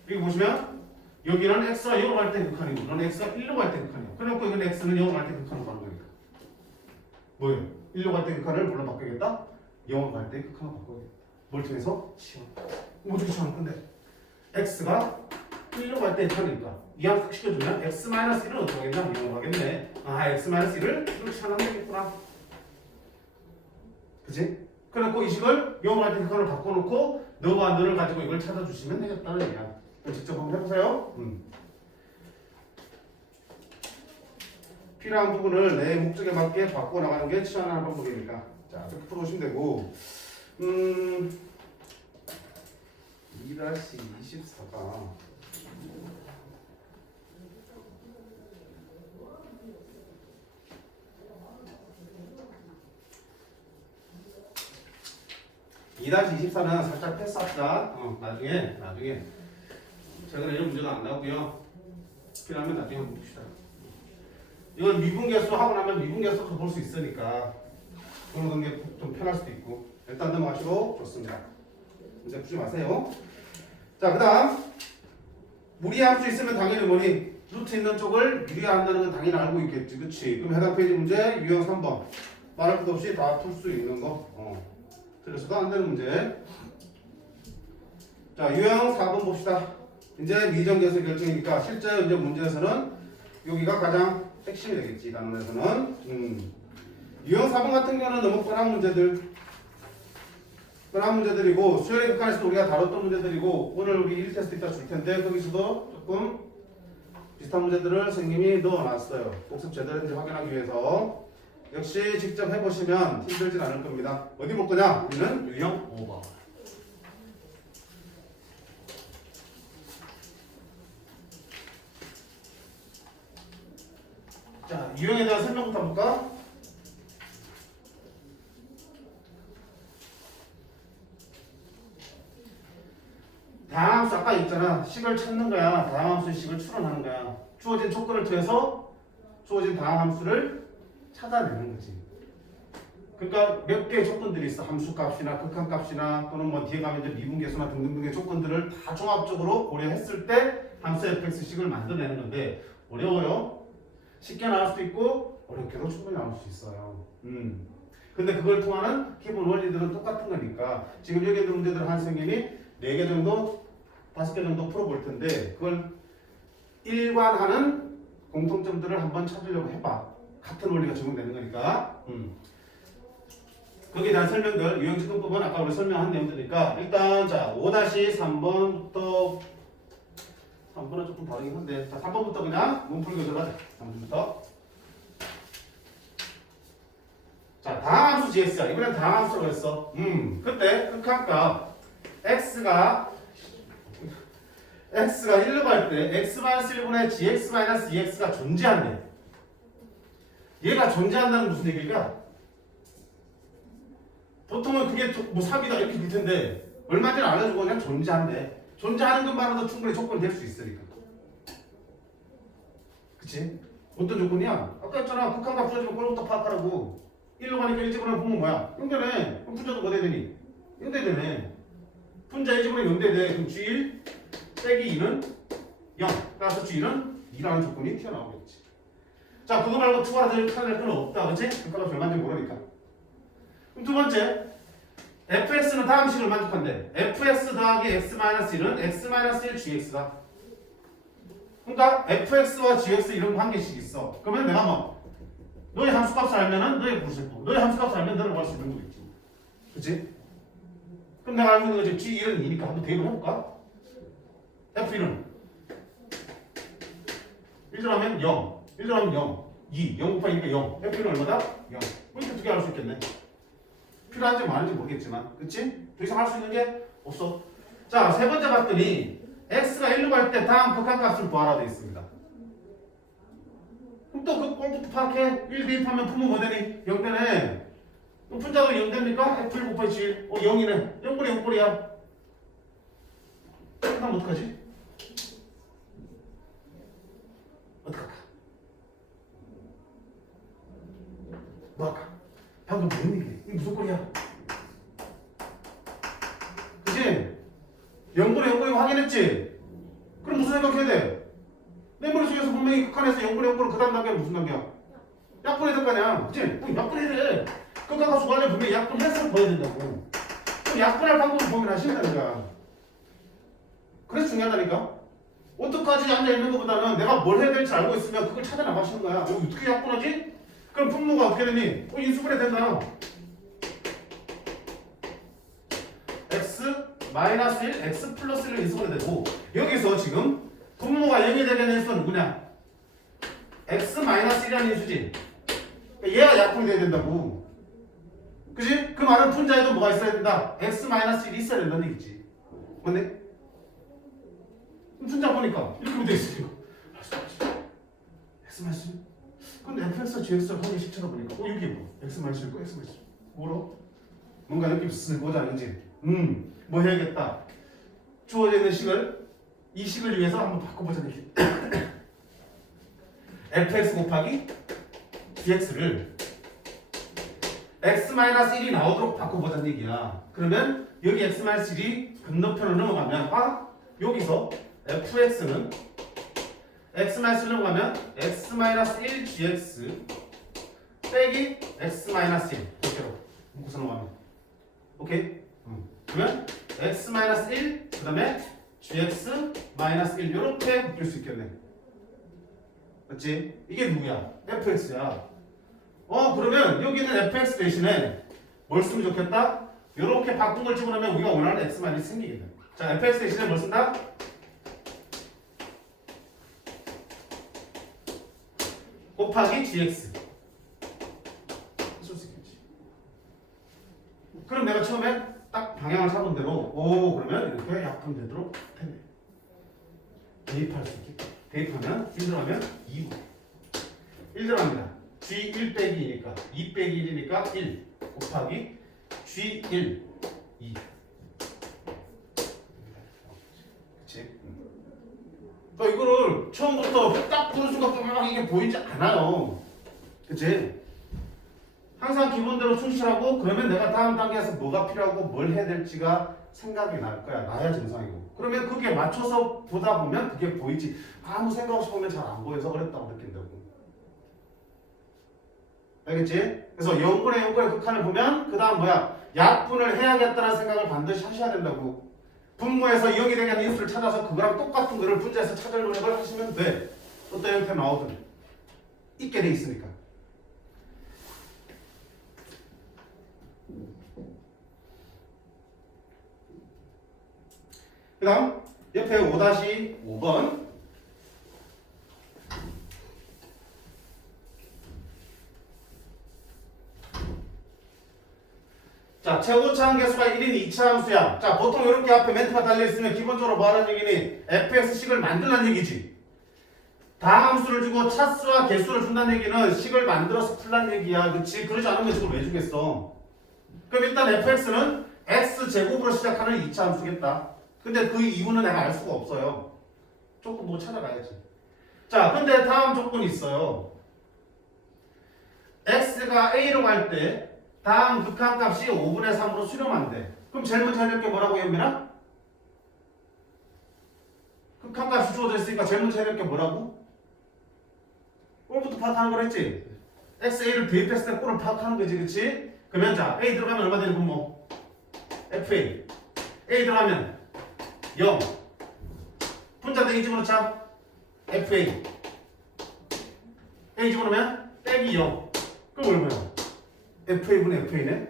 여기 보시면 여기는 x가 0으로 갈 때 극한이고 너는 x가 1로 갈 때 극한이야. 그래놓고 이건 x는 0으로 갈 때 극한으로 가는 거니까 뭐예요? 1로 갈 때 극한을 뭘로 바꾸겠다? 0으로 갈 때 극한으로 바꾸겠다. 뭘 통해서? 치환. 어떻게 치환할 건데? x가 1로 갈 때 극한이니까 이 항 시켜주면 x-1은 어떻게 하겠냐? 0으로 가겠네. x-1을 1로 치환하면 되겠구나. 그치? 그래놓고 이 식을 0으로 갈 때 극한으로 바꿔놓고 너와 너를 가지고 이걸 찾아주시면 되겠다는 얘기야. 직접 한번 해보세요. 필요한 부분을 내 목적에 맞게 바꿔 나가는 게 치환하는 방법이니까. 자, 이렇게 풀어오시면 되고 2-24가 2-24는 살짝 패스합시다. 나중에 최근에 이런 문제가 안 나오고요. 필요하면 나중에 한번 봅시다. 이건 미분계수 하고 나면 미분계수 볼 수 있으니까 보는 게 좀 편할 수도 있고. 일단 넘어가시고 좋습니다. 문제 푸지 마세요. 자, 그 다음 무리함수 있으면 당연히 뭐니? 루트 있는 쪽을 유리한다는 건 당연히 알고 있겠지. 그치? 그럼 해당 페이지 문제 유형 3번 말할 것 없이 다 풀 수 있는 거. 그래서도 안 되는 문제. 자, 유형 4번 봅시다. 이제 미정계수 결정이니까 실제 이제 문제에서는 여기가 가장 핵심이 되겠지. 단원에서는. 유형 4번 같은 경우는 너무 뻔한 문제들이고 수열의 극한에서도 우리가 다뤘던 문제들이고 오늘 우리 1테스트 이따 줄 텐데 거기서도 조금 비슷한 문제들을 선생님이 넣어놨어요. 복습 제대로 했는지 확인하기 위해서. 역시 직접 해보시면 힘들진 않을 겁니다. 어디 볼 거냐? 우리는 유형 5번. 자, 유형에 대한 설명부터 볼까? 다항함수 아까 있잖아. 식을 찾는 거야. 다항함수의 식을 추론하는 거야. 주어진 조건을 통해서 주어진 다항함수를 찾아내는 거지. 그러니까 몇 개의 조건들이 있어. 함수값이나 극한값이나 또는 뭐 뒤에 가면 이제 미분계수나 등등등의 조건들을 다 종합적으로 고려했을 때 함수 fx식을 만들어내는 건데 어려워요. 쉽게 나올 수도 있고 어렵게도 충분히 나올 수 있어요. 근데 그걸 통하는 기본 원리들은 똑같은 거니까 지금 여기 있는 문제들 한 선생님이 4개 정도, 5개 정도 풀어볼 텐데 그걸 일관하는 공통점들을 한번 찾으려고 해봐. 같은 원리가 적용되는 거니까. 거기에 대한 설명들, 유형지도법은 아까 우리 설명한 내용들이니까 일단 자 5-3번부터 3번은 조금 다르긴 한데 자 3번부터 그냥 문풀기 들어가자. 3번부터 자 다항함수 GS야. 이번엔 다항함수라고 했어. 그때 극한값 x가 1로 갈 때 x-1분의 gx-2x가 존재한대. 얘가 존재한다는 무슨 얘기일까? 보통은 그게 뭐 삽이다 이렇게 될 텐데 얼마 전에 알려주고 그냥 존재한대. 존재하는 것만으로도 충분히 조건이 될 수 있으니까. 그치? 어떤 조건이야? 아까 했잖아. 극한값 주어지면 그걸부터 파악하라고. 1로 가니까 1제곱을 보면 뭐야? 0되네. 그럼 분자도 뭐 돼야 되니? 0돼 되네. 분자 1제곱에 0돼 돼. 그럼 G1 빼기 2는 0. 따라서 G는 2라는 조건이 튀어나오겠지. 자, 그거 말고 추가를 찾아낼 건 없다. 그치? 극한값 얼마인지 모르니까. 그럼 두 번째. fx는 다음 식을 만족한대. fx 더하기 x-1은 x-1 gx다. 그러니까 fx와 gx 이런 관계식이 있어. 그러면 내가 뭐 너의 함수값을 알면은 너의 구할 수 있고 너의 함수값을 알면 너를 구할 수 있는 거겠지. 그치? 그럼 내가 알고 있는 거지 g1은 2니까 한번 대입을 해볼까? f1은 1 들어가면 0 1 들어가면 0 2 0 곱하기 0 f1은 얼마다? 0 이렇게 두 개 알 수 있겠네. 필요한지 많은지 모르겠지만 그치? 더 이상 할 수 있는 게 없어. 자, 세 번째 봤더니 x가 1로 갈 때 다음 극한값을 구하라 되어 있습니다. 그럼 또 그 꼴부터 파악해. 1 대입하면 품은 뭐 되니? 0 되네. 그럼 분자도 0 됩니까? f1 곱하기 g1 0이네. 0분의 0꼴이야. 그럼 어떡하지? 어떡할까? 뭐 할까? 방금 뭔 얘기야? 이게 무슨 꼴이야? 그치? 0분의 0꼴이 확인했지? 그럼 무슨 생각해야 돼? 내 머릿속에서 분명히 극한에서 0분의 0꼴은 그 다음 단계는 무슨 단계야? 약분해야 될 거 아니야? 그치? 약분해야 돼. 극한값수 관련 분명히 약분해서 보여야 된다고. 그럼 약분할 방법을 고민하신다는 거야. 그래서 중요하다니까? 어떡하지 앉아있는 것보다는 내가 뭘 해야 될지 알고 있으면 그걸 찾아 나가시는 거야. 어떻게 약분하지? 그럼 분모가 어떻게 되니? 인수분해 된다. x-1, x 플러스 1을 인수분해 되고 여기서 지금 분모가 0이 되게 된 수는 누구냐? x-1이라는 인수지. 얘가 약분이 돼야 된다고. 그지? 그 말은 분자에도 뭐가 있어야 된다? x-1이 있어야 된다는 얘기지. 맞네? 분자 보니까 이렇게 돼 있어요. x-1? 근데 fx와 gx를 관계식 찾아보니까 이게 뭐? x-1고 x-1 뭐로? 뭔가 느낌 쓰고자 하는지 뭐 해야겠다. 주어져 있는 식을 이 식을 위해서 한번 바꿔보자는 얘기. fx 곱하기 dx를 x-1이 나오도록 바꿔보자는 얘기야. 그러면 여기 x-1이 건너편으로 넘어가면 여기서 fx는 x-1로 넘어가면 x-1 gx 빼기 x-1 이렇게로 묶어서 넘어가면 오케이? 그러면 x-1 그 다음에 gx-1 이렇게 묶일 수 있겠네. 맞지? 이게 누구야? fx야. 그러면 여기는 fx 대신에 뭘 쓰면 좋겠다? 이렇게 바꾼 걸 집어넣으면 우리가 원하는 x-1이 생기겠네. 자, fx 대신에 뭘 쓴다? 곱하기 gx. 쓸 수 있겠지. 그럼 내가 처음에 딱 방향을 잡은 대로 그러면 이렇게 약분되도록 되네. 대입할 수 있겠다. 대입하면 1 들어가면 2고 1 들어갑니다. g1 빼기 2니까 2 빼기 1이니까 1 곱하기 g1 2. 그치? 이거를 처음부터 딱 부른 순간 막 이게 보이지 않아요. 그치? 항상 기본대로 충실하고 그러면 내가 다음 단계에서 뭐가 필요하고 뭘 해야 될지가 생각이 날 거야. 나야 정상이고. 그러면 그게 맞춰서 보다 보면 그게 보이지. 아무 생각 없이 보면 잘 안 보여서 어렵다고 느낀다고. 알겠지? 그래서 0분의 0분의 극한을 보면 그 다음 뭐야? 약분을 해야겠다는 생각을 반드시 하셔야 된다고. 분모에서 0이 되게 하는 인수를 찾아서 그거랑 똑같은 거를 분자에서 찾을 노력을 하시면 돼. 어떤 형태 나오든 있게 돼 있으니까. 그 다음 옆에 5-5번 자, 최고차 함계수가 1인 2차 함수야. 자, 보통 이렇게 앞에 멘트가 달려있으면 기본적으로 뭐 하는 얘기니? fx식을 만들라는 얘기지. 다함수를 주고 차수와 개수를 준다는 얘기는 식을 만들어서 풀란 얘기야. 그치? 그러지 않으면 식을 왜 주겠어? 그럼 일단 fx는 x제곱으로 시작하는 2차 함수겠다. 근데 그 이유는 내가 알 수가 없어요. 조금 뭐 찾아가야지. 자, 근데 다음 조건이 있어요. x가 a로 갈 때 다음 극한값이 5분의 3으로 수렴한대. 그럼 제일 먼저 해야 될 게 뭐라고 연민아? 극한값이 주어져 있으니까 제일 먼저 해야 될 게 뭐라고? 꼴부터 파악하는 걸 했지? XA를 대입했을 때 꼴을 파악하는 거지, 그치? 그러면 자, A 들어가면 얼마 되는 분모? FA. A 들어가면 0. 분자 대기 집어넣자. FA. A 집어넣으면 빼기 0. 그럼 얼마야? FA분의 FA네?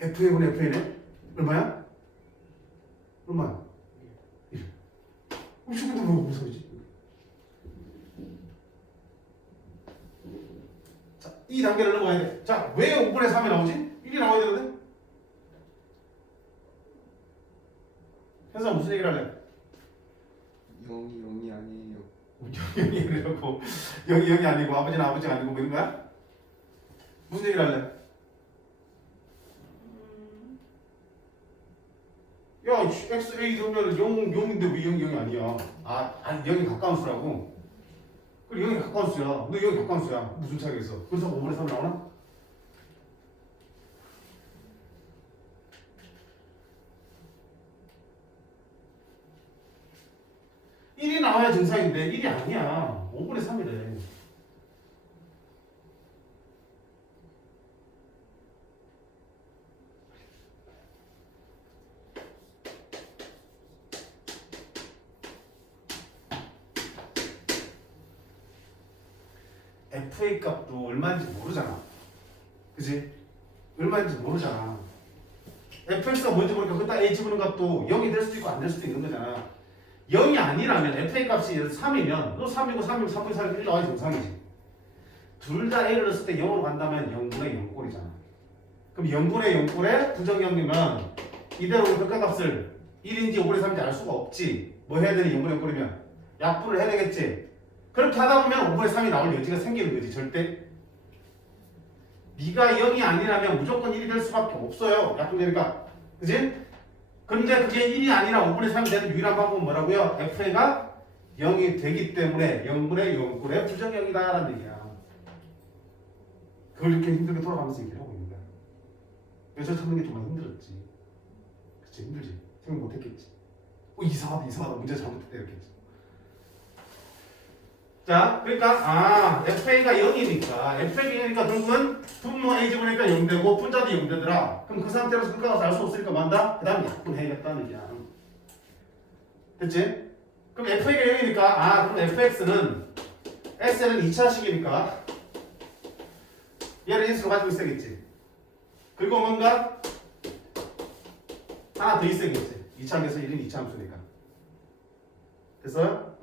FA분의 FA네? 얼마야? 얼마야? 1. 지금도 뭐 무슨 소리지? 자, 이 단계를 넘어가야 돼. 자, 왜 5분의 3이 나오지? 1이 나와야 되거든? 현사 무슨 얘기를 할래? 0이 아니에요. 0이라고 0이 아니고 아버지는 아버지가 아니고 뭐 이런 거야? 무슨 얘기를 할래? 야, XA 되면 0인데 왜 0이 아니야? 아니 0이 가까운 수라고? 그래 0이 가까운 수야. 너 0이 가까운 수야. 무슨 차이가 있어? 그래서 5분의 3 나오나? 일이 나와야 정상인데 1이 아니야. 5분의 3이래. FA 값도 얼마인지 모르잖아. 그지? 얼마인지 모르잖아. fx가 뭔지 모르니까 그따 a 집어넣은 값도 0이 될 수도 있고 안 될 수도 있는 거잖아. 0이 아니라면 FA 값이 3이면 너 3이고 3이고 3분의 4이 1 나와야 정상이지. 둘 다 a를 넣었을 때 0으로 간다면 0분의 0꼴이잖아. 그럼 0분의 0꼴에 부정형이면 이대로 극가값을 1인지 5분의 3인지 알 수가 없지. 뭐 해야 되니 0분의 0꼴이면 약분을 해야 되겠지. 그렇게 하다 보면 5분의 3이 나올 여지가 생기는 거지. 절대 네가 0이 아니라면 무조건 1이 될 수밖에 없어요. 약분되니까. 그지? 근데 그게 1이 아니라 5분의 3이 되는 유일한 방법은 뭐라고요? FA가 0이 되기 때문에 0분의 0꼴의 부정형이다라는 얘기야. 그걸 이렇게 힘들게 돌아가면서 얘기를 하고 있는 거야. 여자 찾는 게 정말 힘들었지. 그치? 힘들지. 생각 못했겠지. 이상하다. 문제 잘못했다 이렇게 했지. 자, 그러니까 FA가 0이니까 FA가 0이니까 결국은 분모 A 집어넣으니까 0되고 분자도 0되더라. 그럼 그 상태로서 끝까지 알 수 없으니까 뭐한다? 그 다음에 약분해야겠다는 얘기야. 됐지? 그럼 FA가 0이니까 그럼 FX는 S는 2차식이니까 얘를 인수로 가지고 있어야겠지. 그리고 뭔가 하나 더 있어야겠지. 2차함에서 1인 2차함수니까. 됐어요?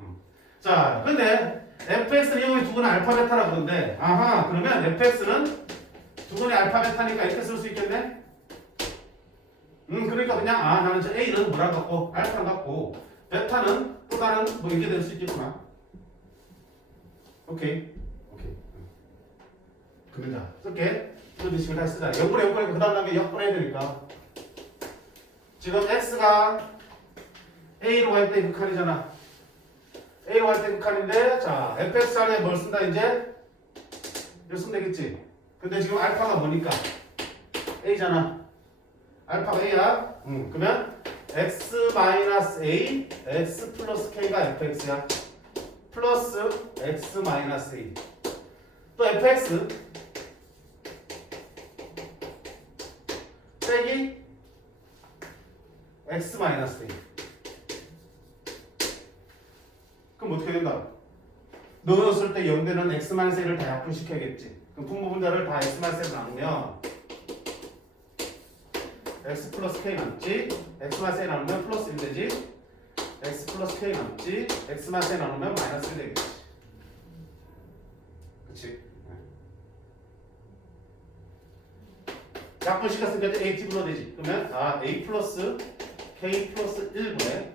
자, 근데 fx는 0이 두근의 알파 베타라 그러는데 그러면 fx는 두근의 알파 베타니까 이렇게 쓸 수 있겠네? 그러니까 그냥 나는 저 a는 뭐라 갖고 알파 갖고 베타는 또 다른 뭐 이게 될 수 있겠구나. 오케이. 그러면 자 쓸게. 이런 식으로 다시 쓰자. 0분의 0분의 그 다음 단계 역분해야 되니까 지금 x가 a로 갈 때 극한이잖아. A로 할 때 극한인데 자 fx 자리에 뭘 쓴다 이제? 이걸 쓰면 되겠지. 근데 지금 알파가 뭐니까? A잖아. 알파가 A야. 그러면 x-a x 플러스 k가 fx야. 플러스 x-a 또 fx 빼기 x-a 그럼 어떻게 된다? 넣었을 때 0되는 x-a를 다 약분시켜야겠지. 그럼 분모분자를 다 x-a로 나누면 x 플러스 k 남지. x-a 나누면 플러스 1 되지. x 플러스 k 남지. x-a 나누면 마이너스 1 되겠지. 그치? 약분시켰으니까 이제 a 집으로 되지. 그러면 a 플러스 k 플러스 1분의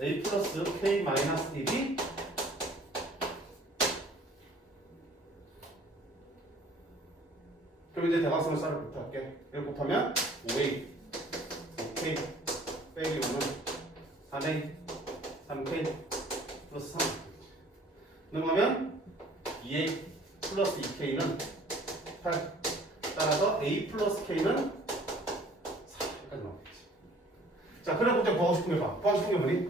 a 플러스 k 마이너스 1이 그럼 이제 대각선을 쌀을 곱할게. 이렇게 곱하면 5a 5k 빼기 5는 4a 3k 플러스 3 넘어가면 2a 플러스 2k는 8 따라서 a 플러스 k는 4까지 나오겠지. 자, 그래 보자. 구하고 싶은 게 봐. 구하고 싶은 게 뭐니?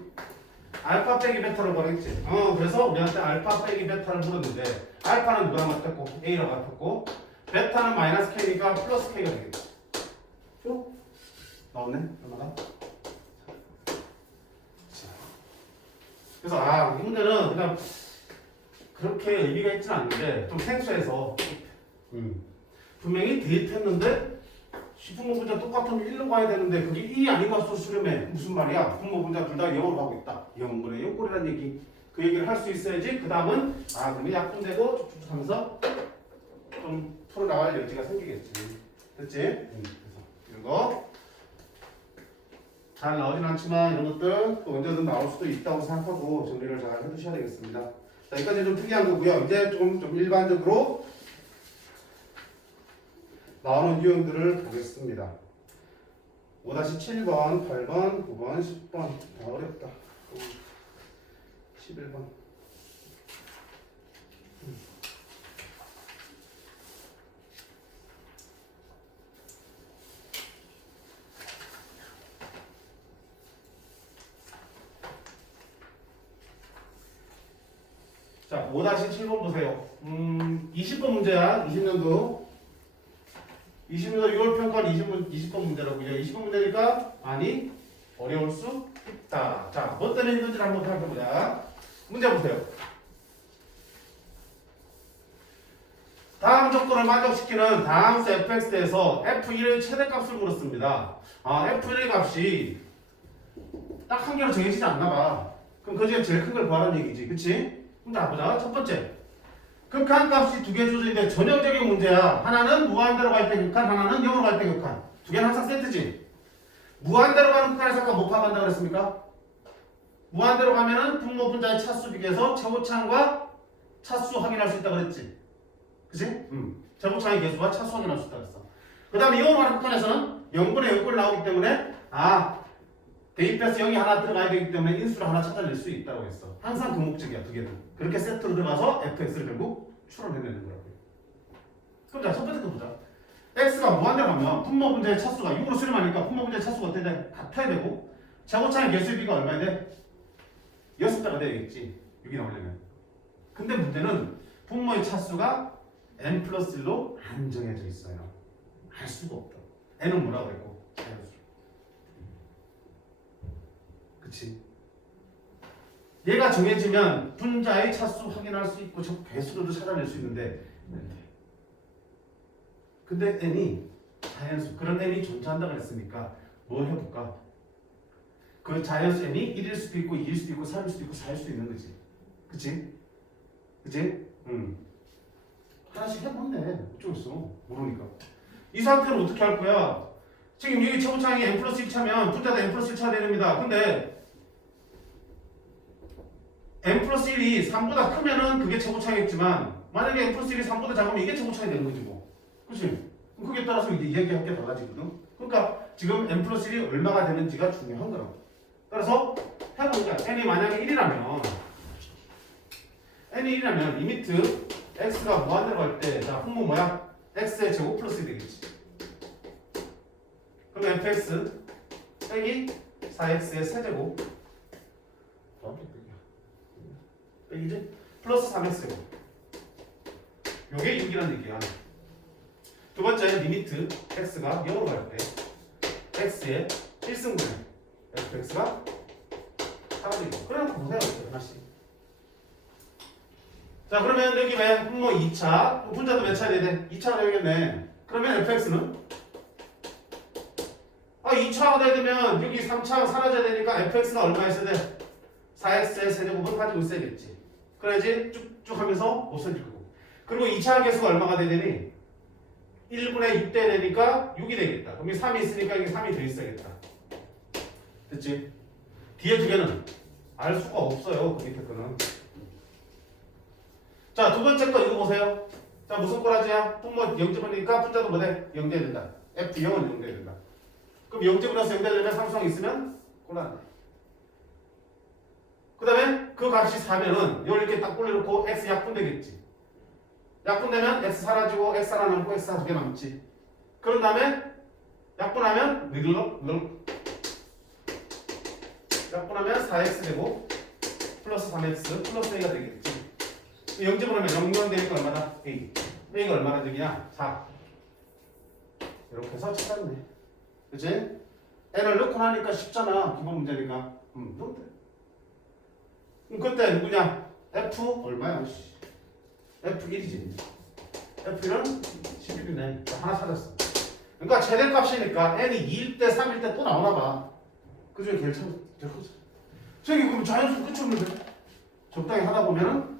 알파 빼기 베타를 구하겠지. 그래서 우리한테 알파 빼기 베타를 물었는데 알파는 누구랑 같았고 a랑 같았고 베타는 마이너스 k니까 플러스 k가 되겠지. 나왔네? 얼마나? 그래서 이 문제는 그냥 그렇게 의미가 있지는 않는데 좀 생소해서 분명히 데이트했는데 분모 분자 똑같으면 1로 가야 되는데 그게 2 아닌가 수렴해. 무슨 말이야? 분모 분자 둘 다 0으로 가고 있다. 0분의 0꼴이라는 얘기. 그 얘기를 할 수 있어야지 그 다음은 그러면 약분되고 쭉쭉쭉 하면서 좀 풀어나갈 여지가 생기겠지. 됐지? 그래서 이런 거 잘 나오진 않지만 이런 것들 또 언제든 나올 수도 있다고 생각하고 정리를 잘 해두셔야 되겠습니다. 자, 여기까지 좀 특이한 거고요. 이제 좀 일반적으로 나오는 유형들을 보겠습니다. 5-7번, 8번, 9번, 10번. 어렵다. 11번. 자, 5-7번 보세요. 20번 문제야. 20년도 6월 평가는 20번 문제라고요. 20번 문제니까 많이 어려울 수 있다. 자, 뭐 때문에 힘든지 한번 살펴보자. 문제 보세요. 다음 조건을 만족시키는 다함수 fx에서 f1의 최대값을 물었습니다. f1의 값이 딱 한 개로 정해지지 않나 봐. 그럼 그 중에 제일 큰 걸 구하라는 얘기지. 그치? 그럼 자, 보자. 첫 번째. 극한값이 두 개 주어진데 전형적인 문제야. 하나는 무한대로 갈 때 극한, 하나는 0으로 갈 때 극한. 두 개는 항상 세트지. 무한대로 가는 극한에서 아까 뭐 파악한다 그랬습니까? 무한대로 가면은 분모 분자의 차수 비교해서 최고차항과 차수 확인할 수 있다 그랬지. 그치? 최고차항의 개수와 차수 확인할 수 있다 그랬어. 그 다음에 0으로 가는 극한에서는 0분의 0꼴 나오기 때문에 대입해서 0이 하나 들어가야 되기 때문에 인수를 하나 찾아낼 수 있다고 했어. 항상 그 목적이야, 두 개는. 그렇게 세트로 들어가서 fx를 결국 추론해내는 거라고요. 그럼 자, 첫 번째 거 보자. x가 무한대로 가면 분모 분자의 차수가 6으로 수렴하니까 분모 분자의 차수가 어떻게 돼? 같아야 되고 최고차의 개수의 비가 얼마야 돼? 6배가 되겠지. 6이 나오려면. 근데 문제는 분모의 차수가 n 플러스 1로 안 정해져 있어요. 알 수가 없다. n은 뭐라고 했고 자연수. 그치? 얘가 정해지면 분자의 차수 확인할 수 있고 배수로도 찾아낼 수 있는데 근데 n이 자연수 그런 n이 존재한다고 했으니까 뭘 해볼까? 그 자연수 n이 1일 수도 있고 2일 수도 있고 3일 수도 있고 4일 수도 있는 거지. 그치? 그치? 하나씩 해보네. 어쩌겠어. 모르니까. 이 상태로 어떻게 할 거야? 지금 여기 최고차항이 n 플러스 1차면 분자도 n 플러스 1차 됩니다. 근데 n 플러스 1이 3보다 크면은 그게 최고차이겠지만 만약에 n 플러스 1이 3보다 작으면 이게 최고차이 되는 거지 뭐. 그치? 그럼 그게 따라서 이제 이야기할 게 달라지거든. 그러니까 지금 n 플러스 1이 얼마가 되는지가 중요한 거라고. 따라서 해보니까 n이 만약에 1이라면 n이 1이라면 리미트 x가 무한대로 갈 때 자 분모 뭐야? x의 제곱 플러스 1 되겠지. 그럼 fx 빼기 4x의 세제곱 빼기지? 플러스 3x고 요게 6이라는 얘기야. 두 번째 리미트 x가 0으로 갈 때 x의 1승분의 fx가 사라지고 그래놓고 보세요. 하나씩. 자 그러면 여기 왜 분모 2차 분자도 몇 차 돼야 돼? 2차가 되겠네. 그러면 fx는 2차가 돼야 되면 여기 3차가 사라져야 되니까 fx가 얼마 있어야 돼? 4x의 세제곱을 가지고 있어야겠지. 그래야지 쭉쭉 하면서 없어질 거고. 그리고 2차 개수가 얼마가 돼야 되니? 1분의 6대 되니까 6이 되겠다. 그럼 3이 있으니까 여기 3이 더 있어야겠다. 됐지? 뒤에 두 개는 알 수가 없어요. 그 밑에 거는. 자, 두 번째 거 이거 보세요. 자, 무슨 꼬라지야? 분모 0.5니까 분자도 뭐 돼? 0 돼야 된다. F0은 0 돼야 된다. 그럼 0.5에서 0 되려면 상수항이 있으면 곤란해. 그 다음에 그 값이 4면은 이렇게 딱 올려놓고 x 약분되겠지. 약분되면 x 사라지고 x 하나 남고 x 두 개 남지. 그런 다음에 약분하면 약분하면 4x 되고 플러스 3x 플러스 a가 되겠지. 0.5라면 0면 되니까 얼마다? a. a가 얼마나 되냐? 4. 이렇게 해서 찾았네. 그치? n을 넣고 나니까 쉽잖아. 기본 문제니까. 그럼 그때 누구냐? F 얼마야? F1이지. F1은 11이네. 하나 찾았어. 그러니까 최대값이니까 n이 2일 때 3일 때 또 나오나 봐. 그 중에 제일 크죠. 저기 그럼 자연수 끝이 없는데 적당히 하다 보면은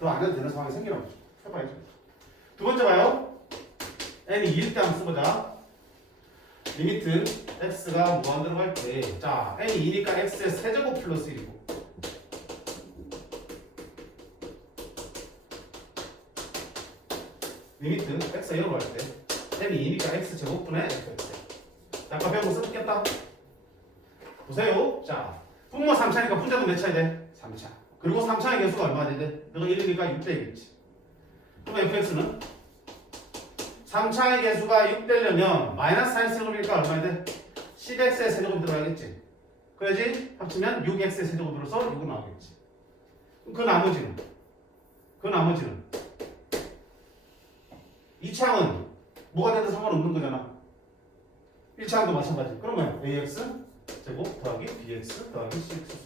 더 안 해도 되는 상황이 생기나 보죠. 해봐야죠. 두 번째 봐요. n이 2일 때 한번 써보자. 리미트 x가 무한대로 갈 때, 자 n이 2니까 x의 세제곱 플러스 1이고 리미트 x가 0으로 갈 때 n이 2니까 x 제곱분의 fx. 자, 아까 배운 거 써먹겠다. 보세요. 자, 분모 3차니까 분자도 몇 차야 돼? 3차. 그리고 3차의 개수가 얼마 돼야 돼? 너가 1이니까 6되겠지. 그럼 fx는 3차의 개수가 6 되려면 마이너스 4x 세제곱이니까 얼마야 돼? 10x의 세제곱 들어가겠지. 그래야지 합치면 6x의 세제곱으로서 6은 나오겠지. 그 나머지는 2차항은 뭐가 되든 상관없는 거잖아. 1차항도 마찬가지. 그러면 ax 제곱 더하기 bx 더하기 cx.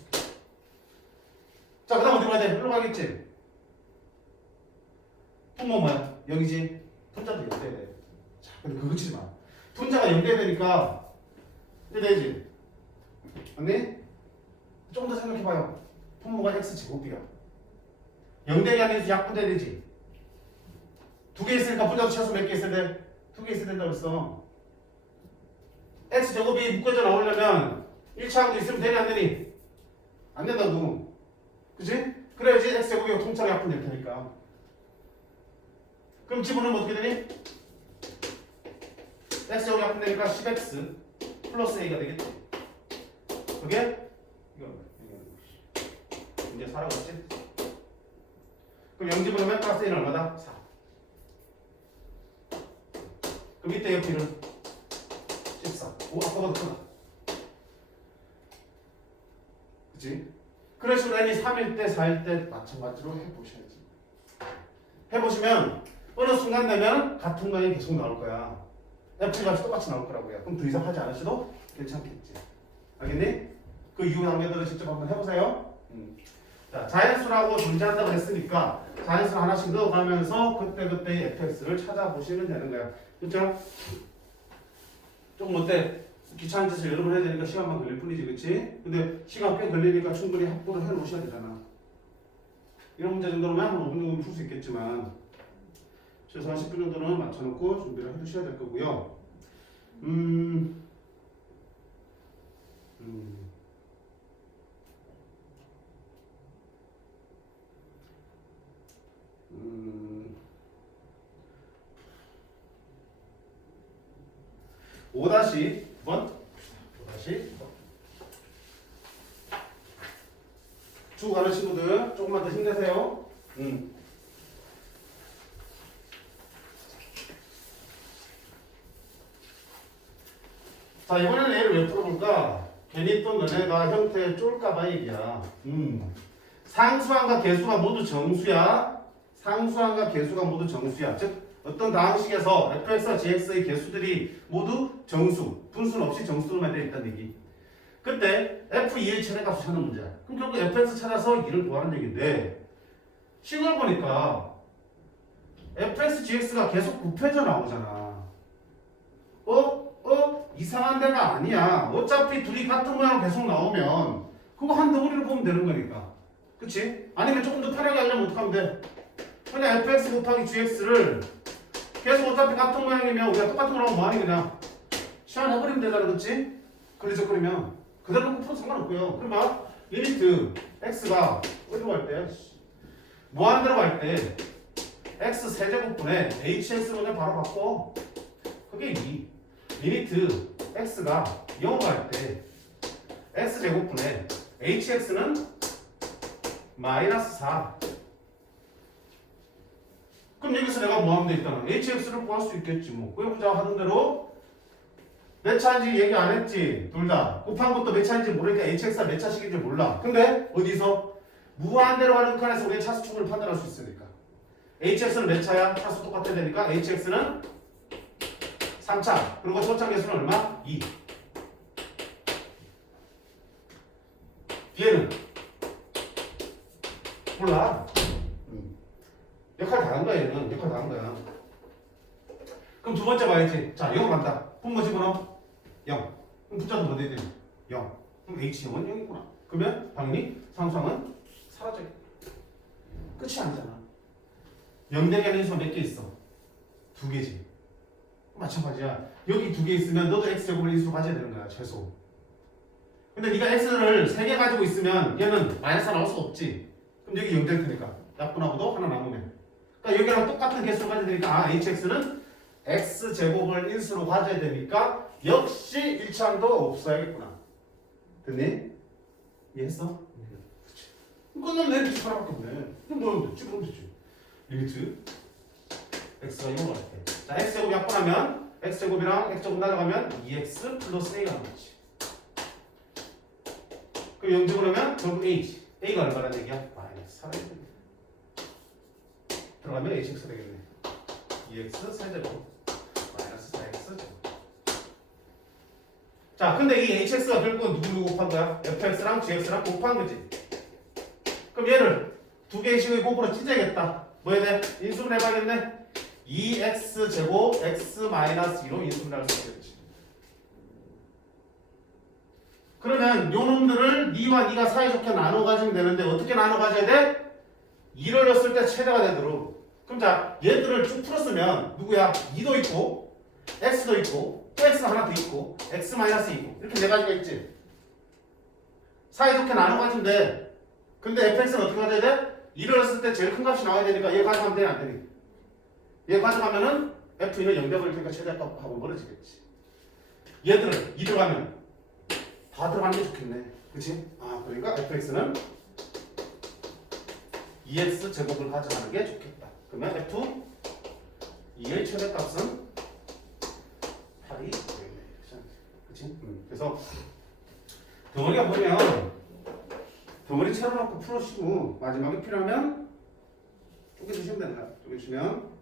자, 그 다음 어디 가야 돼? 일로 가겠지. 분모 뭐야? 0이지. 분자도 0 돼야 돼. 자, 근데 그거 치지 마. 분자가 0 돼야 되니까 이제 되지. 맞니? 좀 더 생각해봐요. 분모가 x 제곱이야. 0 되게 하면 약분돼야 되지. 두 개 있으니까 분자도 최소 몇 개 있어야 돼? 2개 있어야 된다고 했어. x 제곱이 묶어져 나오려면 1차항도 있으면 되니 안 되니? 안 된다고. 그치? 그래야지 x 제곱이 통째로 약분될 테니까. 그럼 집어넣으면 어떻게 되니? x 제곱이 약분되니까 10x 플러스 a가 되겠지. 그게 이거 이제 4라고 했지? 그럼 0 집어넣으면 플러스 a는 얼마다? 4. 그럼 이때 옆이는 14. 오, 아까보다 크다. 그치? 그런 식으로 n이 3일 때, 4일 때 마찬가지로 해보셔야지. 해보시면 어느 순간 되면 같은 거에 계속 나올 거야. f 값이 똑같이 나올 거라고요. 그럼 더 이상 하지 않으셔도 괜찮겠지. 알겠니? 그 이후 단계들을 직접 한번 해보세요. 자, 자연수라고 존재한다고 했으니까 자연수 하나씩 넣어가면서 그때그때의 fx를 찾아보시면 되는 거야. 그렇죠? 조금 어때? 귀찮은 짓을 여러 번 해야 되니까 시간만 걸릴 뿐이지, 그치? 근데 시간 꽤 걸리니까 충분히 확보를 해 놓으셔야 되잖아. 이런 문제 정도로만 한 5분 정도는 풀 수 있겠지만 최소한 10분 정도는 맞춰놓고 준비를 해두셔야 될 거고요. 오 다시 5번 쭉 가는 친구들 조금만 더 힘내세요. 자, 이번에는 얘를 왜 풀어볼까? 괜히 또 너네가 형태 쫄까봐 얘기야. 상수항과 계수가 모두 정수야. 상수항과 계수가 모두 정수야. 즉 어떤 다항식에서 fx와 gx의 계수들이 모두 정수, 분수는 없이 정수로만 되어 있다는 얘기. 그때 f2의 최대값을 찾는 문제야. 그럼 결국 fx 찾아서 2를 구하는 얘기인데 식을 보니까 fx, gx가 계속 곱해져 나오잖아. 이상한 데가 아니야. 어차피 둘이 같은 모양으로 계속 나오면 그거 한 덩어리로 보면 되는 거니까. 그치? 아니면 조금 더 편하게 하려면 어떻게 하면 돼? 그냥 fx 곱하기 gx를 계속 어차피 같은 모양이면 우리가 똑같은 거라고 뭐하니 그냥 시환해버리면 되잖아. 그치? 걸리적거리면 그대로 놓고 풀어도 상관없고요. 그러면 리미트 x가 어디로 갈 때? 무한대로 갈 때 x 세제곱분에 hx로 그냥 바로 바꿔. 그게 2. 리미트 x가 0으로 갈 때 x제곱분에 hx는 마이너스 4. 그럼 여기서 내가 뭐 하면 되겠다는 hx를 구할 수 있겠지 뭐. 구해보자 하던 대로 몇 차인지 얘기 안 했지. 둘 다 곱한 것도 몇 차인지 모르니까 hx가 몇 차씩인지 몰라. 근데 어디서? 무한대로 가는 칸에서 우리가 차수 충분히 판단할 수 있으니까 hx는 몇 차야? 차수 똑같아야 되니까 hx는 3차. 그리고 초창 개수는 얼마? 2. 뒤에는 몰라. 역할 다 한 거야 얘는. 역할 다 한 거야. 그럼 두 번째 봐야지. 자 0 간다. 그럼 뭐 집어넣어? 0. 그럼 숫자도 뭐 돼야 돼? 0. 그럼 H0은 0이구나. 그러면 당연히 상수항은 사라져. 끝이 아니잖아. 0대개 인수가 몇 개 있어? 2개지. 마찬가지야. 여기 2개 있으면 너도 x제곱을 인수로 가져야 되는 거야. 최소. 근데 네가 x를 3개 가지고 있으면 얘는 마이너스 나올 수 없지. 그럼 여기 0 될 테니까 약분하고도 하나 남으면. 그러니까 여기랑 똑같은 개수를 가져야 되니까 hx는 x제곱을 인수로 가져야 되니까 역시 일치항도 없어야겠구나. 됐니? 이해했어? 그렇지. 끝나면 내일 하나밖에 없네. 그럼 너 찍으면 되지. 리미트 x가 0을 할게. 자, x제곱 약분하면 x제곱이랑 x제곱 날아가면 2x 플러스 a가 나오지. 그럼 0제곱하면 결국 a지. a가 얼마라는 얘기야? 마이너스 4가 되겠네. 들어가면 hx가 되겠네. 2x 세제곱 마이너스 4x 제곱. 자, 근데 이 hx가 결국은 누구 곱한 거야? fx랑 gx랑 곱한 거지. 그럼 얘를 두 개의 식의 곱으로 찢어야겠다. 뭐 해야 돼? 인수분 해봐야겠네. 2x 제곱 x 마이너스 2로 인수분 할 수 있겠지. 그러면 요 놈들을 2와 2가 사이좋게 나눠 가지면 되는데 어떻게 나눠 가져야 돼? 2를 넣었을 때 최대가 되도록. 그럼 자, 얘들을 쭉 풀었으면 누구야? 2도 있고 x도 있고 또 x 하나 더 있고 x 마이너스 2고 이렇게 네 가지가 있지. 사이좋게 나눠 가지면 돼. 근데 fx는 어떻게 가져야 돼? 2를 넣었을 때 제일 큰 값이 나와야 되니까 얘 가져가면 되냐 안 되니? 얘 가져가면은 f2는 0 되버릴 테니까 최대값하고 멀어지겠지. 얘들을 2 들어가면 다 들어가는 게 좋겠네. 그치? 아, 그러니까 fx는 2x 제곱을 가져가는 게 좋겠다. 그러면 f 2의 최대값은 8이 되겠네. 그치? 그래서 덩어리가 보면 덩어리 채워놓고 풀어주시고 마지막에 필요하면 쪼개주시면 됩니다. 쪼개주시면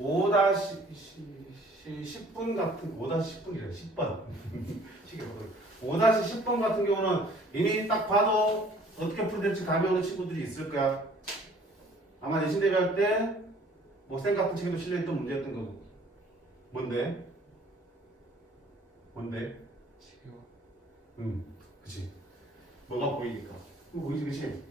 오 10분 같은 5-10분이래 10번 시계 5-10번 같은 경우는 이미 딱 봐도 어떻게 풀어야 될지 감이 오는 친구들이 있을 거야. 아마 내신 대비할 때 뭐 쌤 같은 책에도 실려있던 문제였던 거고. 뭔데? 지금. 그치. 뭐가 보이니까. 보이지, 그치?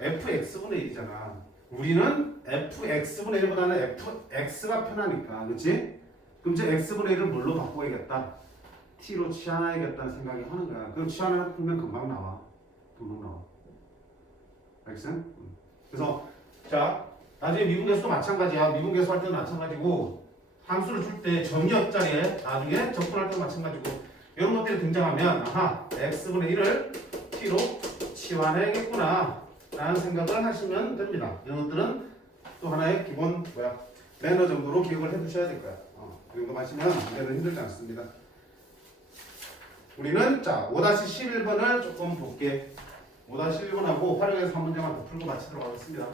fx분의 1이잖아. 우리는 fx분의 1보다는 fx가 편하니까, 그치? 그럼 이제 x분의 1을 뭘로 바꿔야겠다? t로 치환해야겠다는 생각이 하는 거야. 그럼 치환을 풀면 금방 나와. 금방 나와. 알겠어? 그래서 자, 나중에 미분계수도 마찬가지야. 미분계수 할 때도 마찬가지고 함수를 줄 때 정의 옆자리에 나중에 접근할 때도 마찬가지고 이런 것들이 등장하면 아하, x분의 1을 t로 치환해야겠구나 라는 생각을 하시면 됩니다. 이런 것들은 또 하나의 기본 매너 정도로 기억을 해두셔야 될 거야. 이 정도 마시면 문제는 힘들지 않습니다. 우리는 자 5-11번을 조금 볼게. 5-11번하고 활용해서 한 문제만 더 풀고 마치도록 하겠습니다.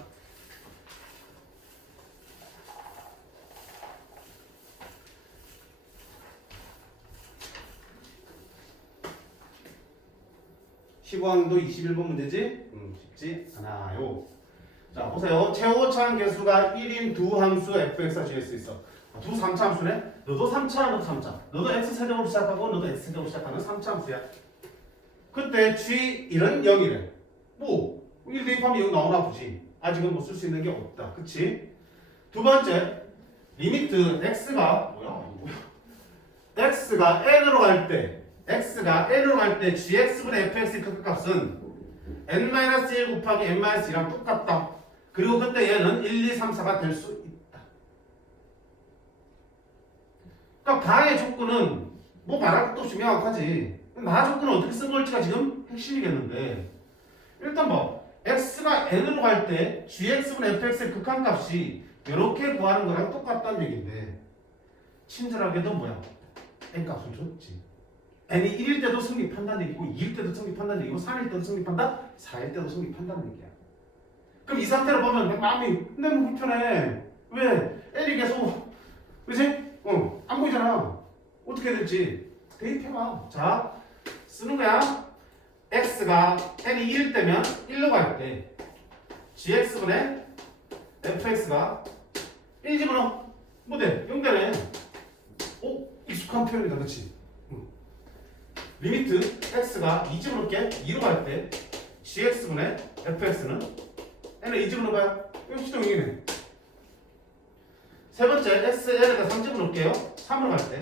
시범도 21번 문제지? 쉽지 않아요. 자 보세요. 최고차항 개수가 1인 두 함수 fx가 지을 수 있어. 두 3차 함수네? 너도 3차, 너도 3차. 너도 x세제곱으로 시작하고 너도 x세제곱으로 시작하는 3차 함수야. 그때 g1은 0이래. 뭐 1 대입하면 0 나오나 보지. 아직은 뭐 쓸 수 있는 게 없다. 그치? 두 번째 리미트 x가 x가 n으로 갈 때 gx분의 fx의 극값은 n-1 곱하기 n-2랑 똑같다. 그리고 그때 얘는 1, 2, 3, 4가 될 수 있다. 그러니까 가의 조건은 뭐 말할 것도 없이 명확하지. 나 조건은 어떻게 쓴 걸지가 지금 핵심이겠는데 일단 뭐 x가 n으로 갈 때 gx분의 fx의 극한값이 이렇게 구하는 거랑 똑같다는 얘기인데 친절하게도 뭐야? n값을 줬지. n이 1일 때도 성립한다는 얘기고 2일 때도 성립한다는 얘기고 3일 때도 성립한다? 4일 때도 성립한다는 얘기야. 그럼 이 상태로 보면 마음이 근데 뭐 불편해. 왜? L이 계속 그치? 안 보이잖아. 어떻게 될지 대입해봐. 자 쓰는 거야. x가 n이 1 때면 1로 갈 때 gx분의 fx가 1 집어넣어. 뭐 돼? 0되네. 오? 익숙한 표현이다. 그치? 리미트 x가 2 집어넣을게. 2로 갈 때 gx분의 fx는 n을 2 집어넣어봐요. 이거 시동 0이네. 세 번째 xn에다 3 집어넣을게요. 3으로 갈 때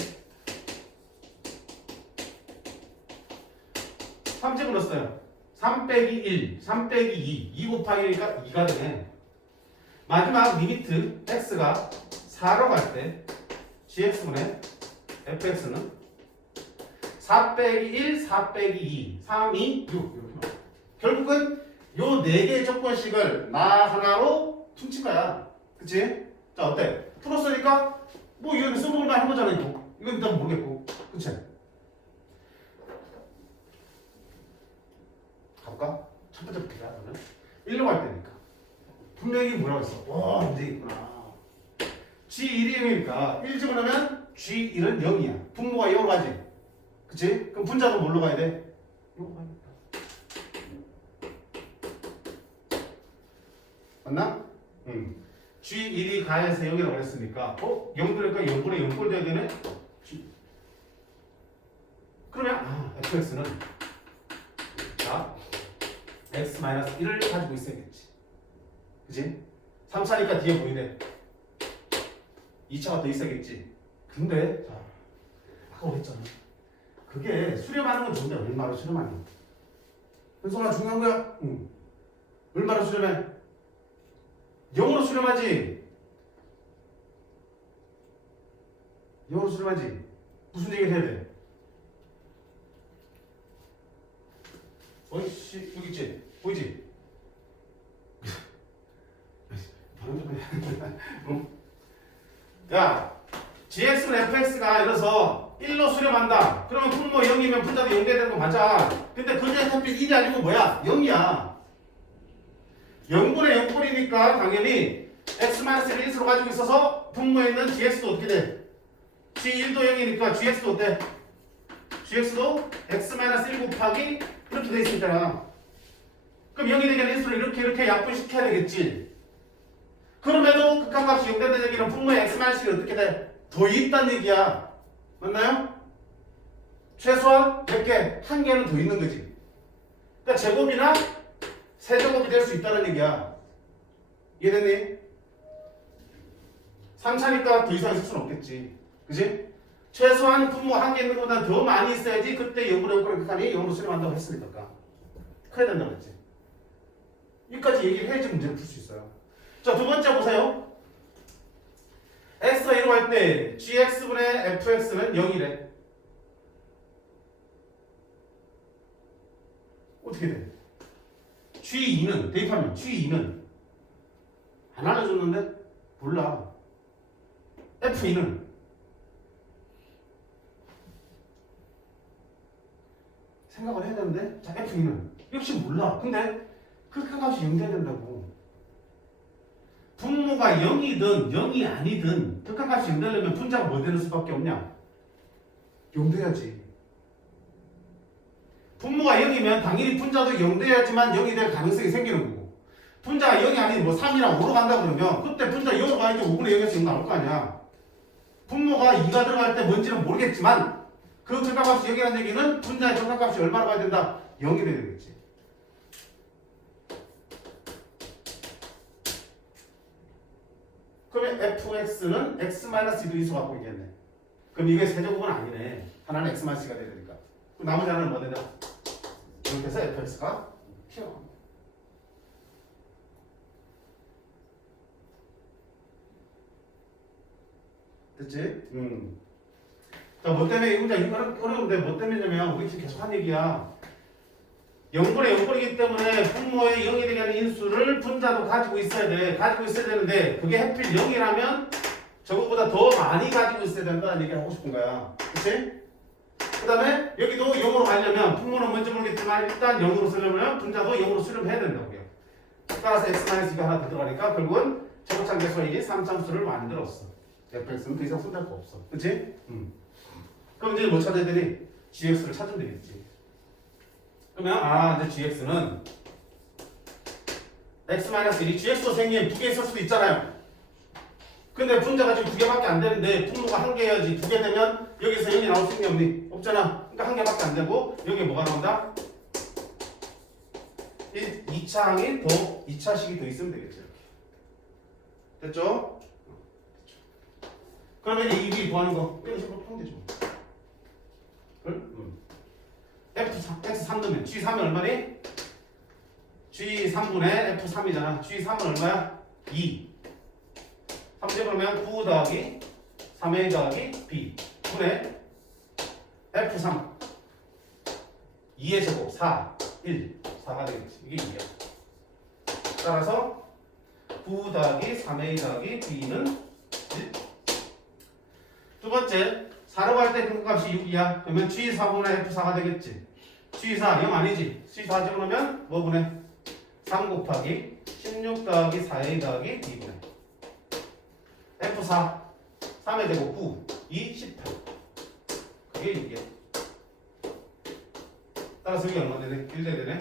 3 집어넣었어요. 3 빼기 1, 3 빼기 2, 2 곱하기 1이니까 2가 되네. 마지막 리미트 x가 4로 갈 때 gx분의 fx는 4 빼기 1, 4 빼기 2, 3, 2, 6 이렇게. 결국은 요 4개의 조건식을 나 하나로 퉁친 거야. 그치? 자 어때? 풀었으니까 뭐 이거는 써먹을만 한 거잖아. 이건 일단 모르겠고. 그치? 가볼까? 첫 번째 볼게요. 그러면 1로 갈 때니까 분명히 뭐라고 했어? 와 문제 있구나. G1이 0이니까 1 집어넣으면 G1은 0이야. 분모가 0으로 가지. 그치? 그럼 분자도 뭘로 가야 돼? 0으로 가야겠다. 맞나? G1이 가해서 0이라고 그랬으니까 0 들으니까 0분의 0꼴 돼야 되네? 그러면 fx는 자 x-1을 가지고 있어야겠지. 그치? 3차니까 뒤에 보이네. 2차가 더 있어야겠지. 근데 자 아까 그랬잖아. 그게 수렴하는 건 좋은데 얼마로 수렴하냐. 현성아 중요한 거야. 얼마로 수렴해? 0으로 수렴하지. 0으로 수렴하지. 무슨 얘기를 해야 돼? 어이씨 여기 있지? 보이지? 발음 좀 해. 야 gx는 fx가 이래서 1로 수렴한다. 그러면 분모 0이면 분자도 0 돼야 되는 거 맞아. 근데 그게 하필 1이 아니고 뭐야? 0이야. 0분의 0꼴이니까 당연히 x-1을 1으로 가지고 있어서 분모에 있는 gx도 어떻게 돼? g1도 0이니까 gx도 어때? gx도 x-1 곱하기 이렇게 돼 있으니까 그럼 0이 되게 하는 인수를 이렇게 약분시켜야 되겠지. 그럼에도 극한값이 0 된다는 얘기는 분모의 x-1이 어떻게 돼? 더 있다는 얘기야. 맞나요? 최소한 100개, 1개는 더 있는 거지. 그러니까 제곱이나 세제곱이 될 수 있다는 얘기야. 이해됐니? 3차니까 더 이상 있을 수는 없겠지. 그지? 최소한 분모 1개 있는 것보다 더 많이 있어야지 그때 0분의 5를 극한이 0으로 수렴한다고 했으니까. 커야 된다고 했지. 여기까지 얘기를 해야지 문제를 풀 수 있어요. 자, 두 번째 보세요. x가 1로 갈 때 gx분의 fx는 0이래. 어떻게 돼? G2는 대입하면 G2는 안 알려줬는데? 몰라. F2는 생각을 해야 되는데 자 F2는 역시 몰라. 근데 극한값이 0 돼야 된다고. 분모가 0이든 0이 아니든 극한값이 0 되려면 분자가 뭐 되는 수밖에 없냐? 0 돼야지. 분모가 0이면 당연히 분자도 0 돼야지만 0이 될 가능성이 생기는 거고 분자가 0이 아닌 뭐 3이랑 5로 간다 그러면 그때 분자 0으로 가야지 5분의 0에서 0 나올 거 아니야. 분모가 2가 들어갈 때 뭔지는 모르겠지만 그 절감값이 0이라는 얘기는 분자의 절감값이 얼마나 가야 된다? 0이 돼야 되겠지. 그러면 fx는 x-2도 이수 갖고 있겠네. 그럼 이게 세제곱은 아니네. 하나는 x-c가 돼야 되니까. 그럼 나머지 하나는 뭐 되냐? 이렇게 해서 fx가 튀어나옵니다. 됐지? 자, 뭐 때문에 이 문제 어려운데 뭐 때문이냐면 우리 지금 계속 한 얘기야. 0분의 0분이기 때문에 분모의 0이 되게 하는 인수를 분자도 가지고 있어야 돼. 가지고 있어야 되는데 그게 하필 0이라면 저거보다 더 많이 가지고 있어야 된다는 얘기를 하고 싶은 거야. 그치? 그 다음에 여기도 0으로 가려면 분모는 뭔지 모르겠지만 일단 0으로 쓰려면 분자도 0으로 수렴해야 된다고요. 따라서 x-2가 하나 더 들어가니까 결국은 제곱장계수가 이제 3참수를 만들었어. fx는 더 이상 손댈 거 없어. 그치? 그럼 이제 뭐 찾아야 되니? gx를 찾으면 되겠지. 그러면 이제 gx는 x-1이 gx도 생기면 두 개 있을 수도 있잖아요. 근데 분자가 지금 두 개밖에 안 되는데 분모가 한 개여야지. 두 개 되면 여기서 0이 나올 수 있니 없니? 없잖아. 그러니까 한 개밖에 안 되고 여기에 뭐가 나온다? 2차 항이 더 2차식이 더 있으면 되겠지. 이렇게. 됐죠? 그러면 이게 뭐 하는 거? 이런 식으로 풀면 되죠. F3 넣으면 G3은 얼마니? G3분의 F3이잖아. G3은 얼마야? 2. 3제 그러면 9 더하기 3A 더하기 B 분의 F3 2의 제곱 4 1 4가 되겠지. 이게 2야. 따라서 9 더하기 3A 더하기 B는 1. 두 번째 4로 갈 때 그 값이 6이야. 그러면 G4분의 F4가 되겠지. G4 0 아니지. G4 집어넣으면 뭐 분의 3 곱하기 16 더하기 4A 더하기 B분의 F4 3의 제곱 9 2 18 그게 6이야. 따라서 이게 얼마 되네? 1대 되네.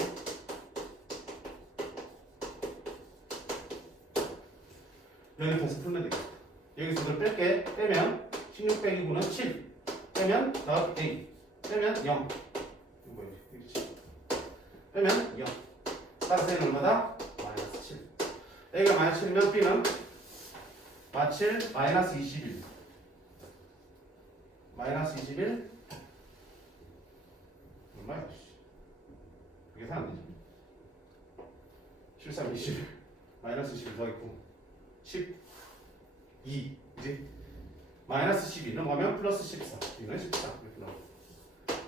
여기 계속 풀면 되겠다. 여기서 그걸 뺄게. 빼면 16 빼기 9는 7 빼면 더하기 A 빼면 0 이거 뭐야? 빼면 0 따라서 A는 얼마다? 마이너스 7 A가 마이너스 7이면 B는 7 마이너스 21 마이너스 21 얼마야? 그게 안 되지. 7, 3, 20 마이너스 21 더했고 12 그지? 마이너스 12 넘어가면 플러스 14 B는 14 이렇게 나와.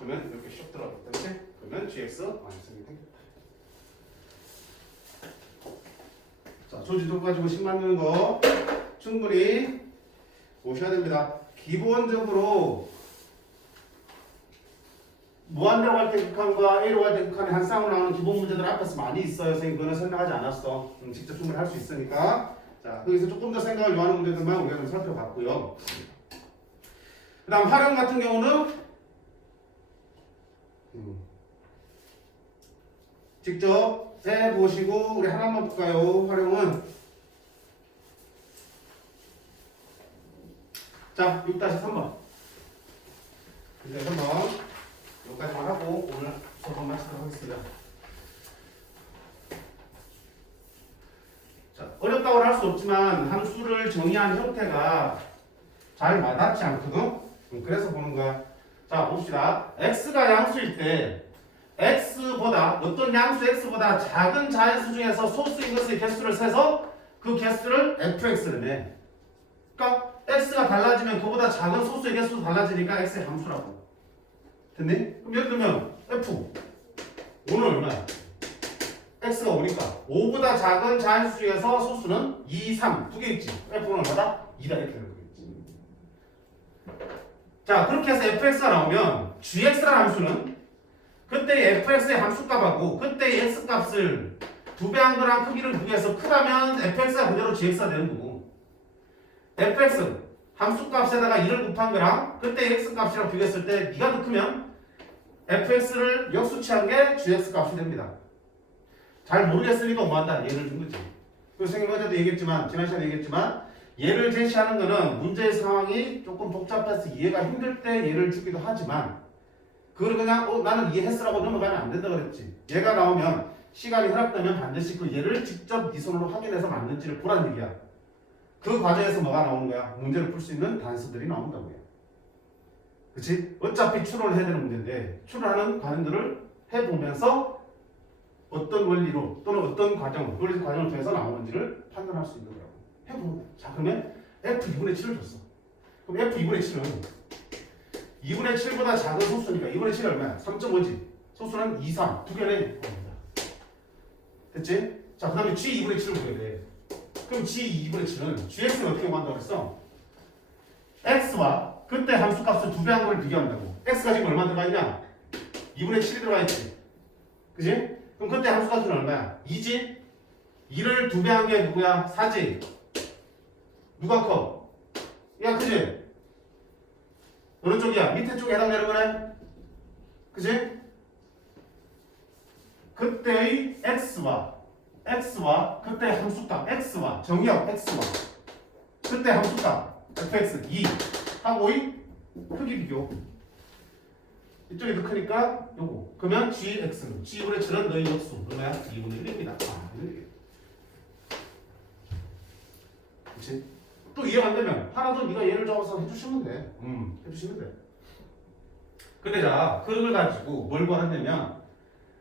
그러면 이렇게 슉 들어가겠다. 그치? 그러면 GX 마이너스 1이 되겠다. 자, 조지도 가지고 10 만드는 거 충분히 보셔야 됩니다. 기본적으로 무한대로 갈 때 극한과 A로 갈 때 극한의 한 쌍으로 나오는 기본 문제들 앞에서 많이 있어요. 선생님 그거는 설명하지 않았어. 직접 충분히 할 수 있으니까. 자, 거기서 조금 더 생각을 요하는 문제들만 우리가 좀 살펴봤고요. 그 다음 활용 같은 경우는 직접 해보시고 우리 하나만 볼까요? 활용은 자 6-3번 이제 3번 여기까지만 하고 오늘 수업 마치도록 하겠습니다. 자, 어렵다고 할 수 없지만 함수를 정의한 형태가 잘 와닿지 않거든? 그래서 보는 거야. 자 봅시다. x가 양수일 때 x보다 어떤 양수 x보다 작은 자연수 중에서 소수인 것의 개수를 세서 그 개수를 fx를 내. 그러니까 x가 달라지면 그보다 작은 소수의 개수도 달라지니까 x의 함수라고. 됐니? 그럼 예를 들면 f 5는 얼마야? x가 5니까 5보다 작은 자연수 중에서 소수는 2, 3 두 개 있지. f는 얼마다? 2다 이렇게 되는 거겠지. 자 그렇게 해서 fx가 나오면 gx라는 함수는 그때의 fx의 함수값하고 그때의 x값을 2배 한 거랑 크기를 비교해서 크다면 fx가 그대로 gx가 되는 거고 fx 함수값에다가 2를 곱한 거랑 그때의 x값이랑 비교했을 때 네가 더 크면 fx를 역수치한 게 gx값이 됩니다. 잘 모르겠으니까 뭐한다? 예를 준 거지. 그래서 선생님 어제도 얘기했지만 지난 시간에 얘기했지만 예를 제시하는 거는 문제의 상황이 조금 복잡해서 이해가 힘들 때 예를 주기도 하지만 그걸 그냥 나는 이해했으라고 넘어가면 안 된다 그랬지. 얘가 나오면 시간이 허락되면 반드시 그 예를 직접 네 손으로 확인해서 맞는지를 보란 얘기야. 그 과정에서 뭐가 나오는 거야? 문제를 풀 수 있는 단서들이 나온다고요. 그치? 어차피 추론을 해야 되는 문제인데 추론하는 과정들을 해보면서 어떤 원리로 또는 어떤 과정, 논리 과정을 통해서 나오는지를 판단할 수 있는 거라고. 해보는 거야. 자 그러면 F2분의 7을 줬어. 그럼 F2분의 7은 2분의 7보다 작은 소수니까 2분의 7이 얼마야? 3.5지. 소수는 2, 3. 두 개네. 됐지? 자, 그 다음에 G 2분의 7을 보게 돼. 그럼 G 2분의 7은 GX는 어떻게 구한다고 그랬어? X와 그때 함수값을 2배 한 걸 비교한다고. X가 지금 얼마 들어가 있냐? 2분의 7이 들어가 있지. 그지? 그럼 그때 함수값은 얼마야? 2지? 2를 2배 한 게 누구야? 4지. 누가 커? 야, 그지? 어느 쪽이야? 밑에 쪽에 해당되는 거네? 그지? 그때의 x와 그때의 함수값 x와 정의역 x와 그때 함수값 fx 2 하고의 크기 비교. 이쪽이 더 크니까 요거. 그러면 gx는 g분의 7은 너희 역수 얼마야? 2분의 1입니다. 아, 그렇지? 또 이해가 안 되면 하나 더 네가 예를 잡아서 해주시면 돼. 해주시면 돼. 근데 자, 그걸 가지고 뭘 구하냐면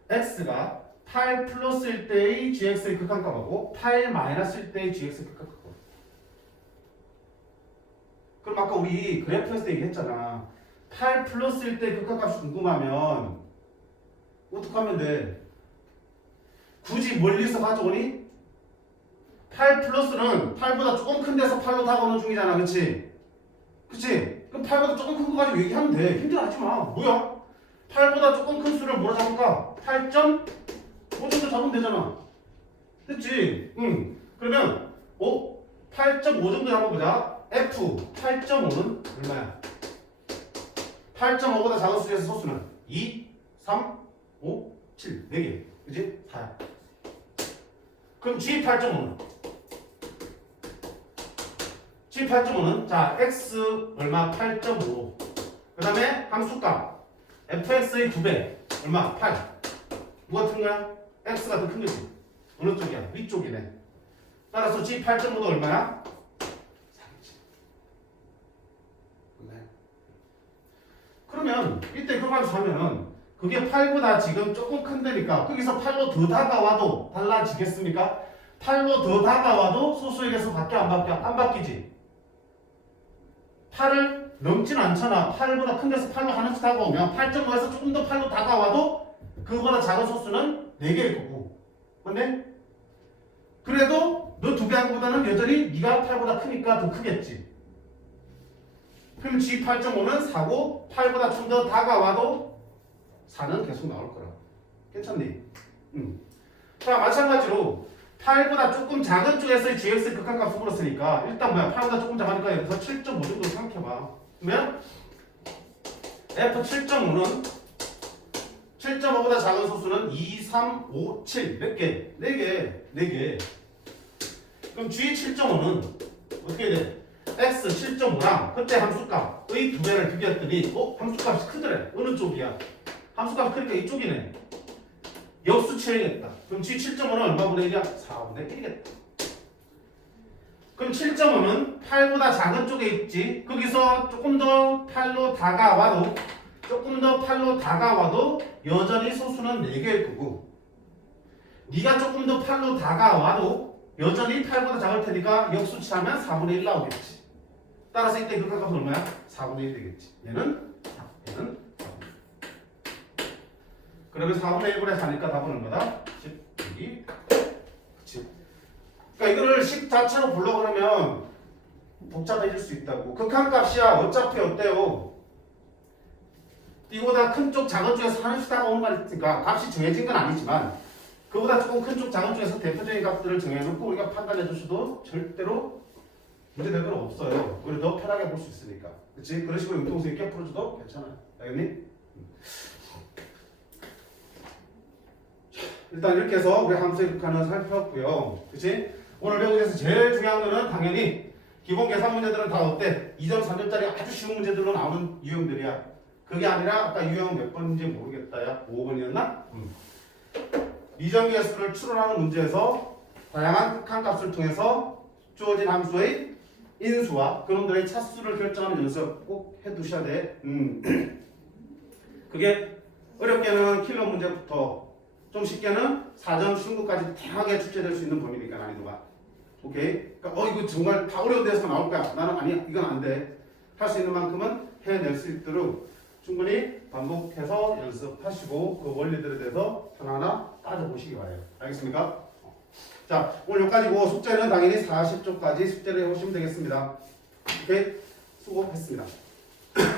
x가 8 플러스일 때의 gx의 극한값하고 8 마이너스일 때의 gx의 극한값. 그럼 아까 우리 그래프에서 얘기했잖아. 8 플러스일 때 극한값이 궁금하면 어떻게 하면 돼? 굳이 멀리서 가져오니? 8 플러스는 8보다 조금 큰 데서 8로 다가오는 중이잖아. 그치? 그치? 그럼 8보다 조금 큰 거 가지고 얘기하면 돼. 힘들어하지 마. 뭐야? 8보다 조금 큰 수를 뭐로 잡을까? 8.5 정도 잡으면 되잖아. 됐지? 응. 그러면 8.5 정도 잡아보자. F 8.5는 얼마야? 8.5보다 작은 수에서 소수는 2, 3, 5, 7, 4개. 그치? 4야. 그럼 G 8.5는? G 8.5는 자 X 얼마? 8.5. 그 다음에 함수값 fx의 2배 얼마? 8. 누가 큰 거야? x가 더 큰 거지. 어느 쪽이야? 위쪽이네. 따라서 G 8.5도 얼마야? 4겠지. 네. 그러면 이때 그거 가지고 하면은 그게 8보다 지금 조금 큰 데니까 거기서 8로 더 다가와도 달라지겠습니까? 8로 더 다가와도 소수에게서 바뀌어 안 바뀌어? 안 바뀌지. 8을 넘지는 않잖아. 8보다 큰 데서 8로 하나씩 다가오면 8.5에서 조금 더 8로 다가와도 그거보다 작은 소수는 4개일 거고. 맞네? 그래도 너 2배 한 거보다는 여전히 네가 8보다 크니까 더 크겠지. 그럼 G 8.5는 4고 8보다 좀 더 다가와도 4는 계속 나올 거라고. 괜찮니? 자, 마찬가지로 8보다 조금 작은 쪽에서의 gx의 극한값을 물었으니까 일단 뭐야? 8보다 조금 작으니까 여기서 7.5 정도 생각해봐. 그러면 f 7.5는 7.5보다 작은 소수는 2, 3, 5, 7 몇 개? 4개. 4개. 그럼 g 7.5는 어떻게 돼? x 7.5랑 그때 함수값의 2배를 비교했더니 함수값이 크더래. 어느 쪽이야? 함수값이 크니까 이쪽이네. 역수치해야겠다. 그럼 G 7.5는 얼마분의 1이야? 4분의 1이겠다. 그럼 7.5는 8보다 작은 쪽에 있지. 거기서 조금 더 8로 다가와도 여전히 소수는 4개일 거고 네가 조금 더 8로 다가와도 여전히 8보다 작을 테니까 역수치하면 4분의 1 나오겠지. 따라서 이때 극한값은 얼마야? 4분의 1 되겠지. 얘는 4분의 1. 그러면 4분의 1분의 4니까 답은 얼마다? 12. 그치? 그러니까 이거를 식 자체로 보려고 그러면 복잡해질 수 있다고. 극한값이야. 어차피 어때요? 이거보다 큰 쪽, 작은 쪽에서 하나씩 다가오는 거니까 값이 정해진 건 아니지만 그보다 조금 큰 쪽, 작은 쪽에서 대표적인 값들을 정해놓고 우리가 판단해 주셔도 절대로 문제될 건 없어요. 오히려 더 편하게 볼 수 있으니까. 그치? 그런 식으로 융통성 있게 풀어줘도 괜찮아요. 알겠니? 일단 이렇게 해서 우리 함수의 극한을 살펴봤고요. 그치? 오늘 배우기 위해서 제일 중요한 거는 당연히 기본 계산 문제들은 다 어때? 2점, 3점짜리 아주 쉬운 문제들로 나오는 유형들이야. 그게 아니라 아까 유형 몇 번인지 모르겠다. 야 5번이었나? 미정계수를 추론하는 문제에서 다양한 극한값을 통해서 주어진 함수의 인수와 그놈들의 차수를 결정하는 연습 꼭 해두셔야 돼. 그게 어렵게는 킬러 문제부터 좀 쉽게는 4점 중국까지 다양하게 출제될 수 있는 범위니까 난이도가. 오케이? 그러니까 이거 정말 다 어려운 데서 나올 거야. 나는 아니야. 이건 안 돼. 할 수 있는 만큼은 해낼 수 있도록 충분히 반복해서 연습하시고 그 원리들에 대해서 하나하나 따져보시기 바래요. 알겠습니까? 자, 오늘 여기까지고 숙제는 당연히 40쪽까지 숙제를 해보시면 되겠습니다. 오케이? 수고했습니다.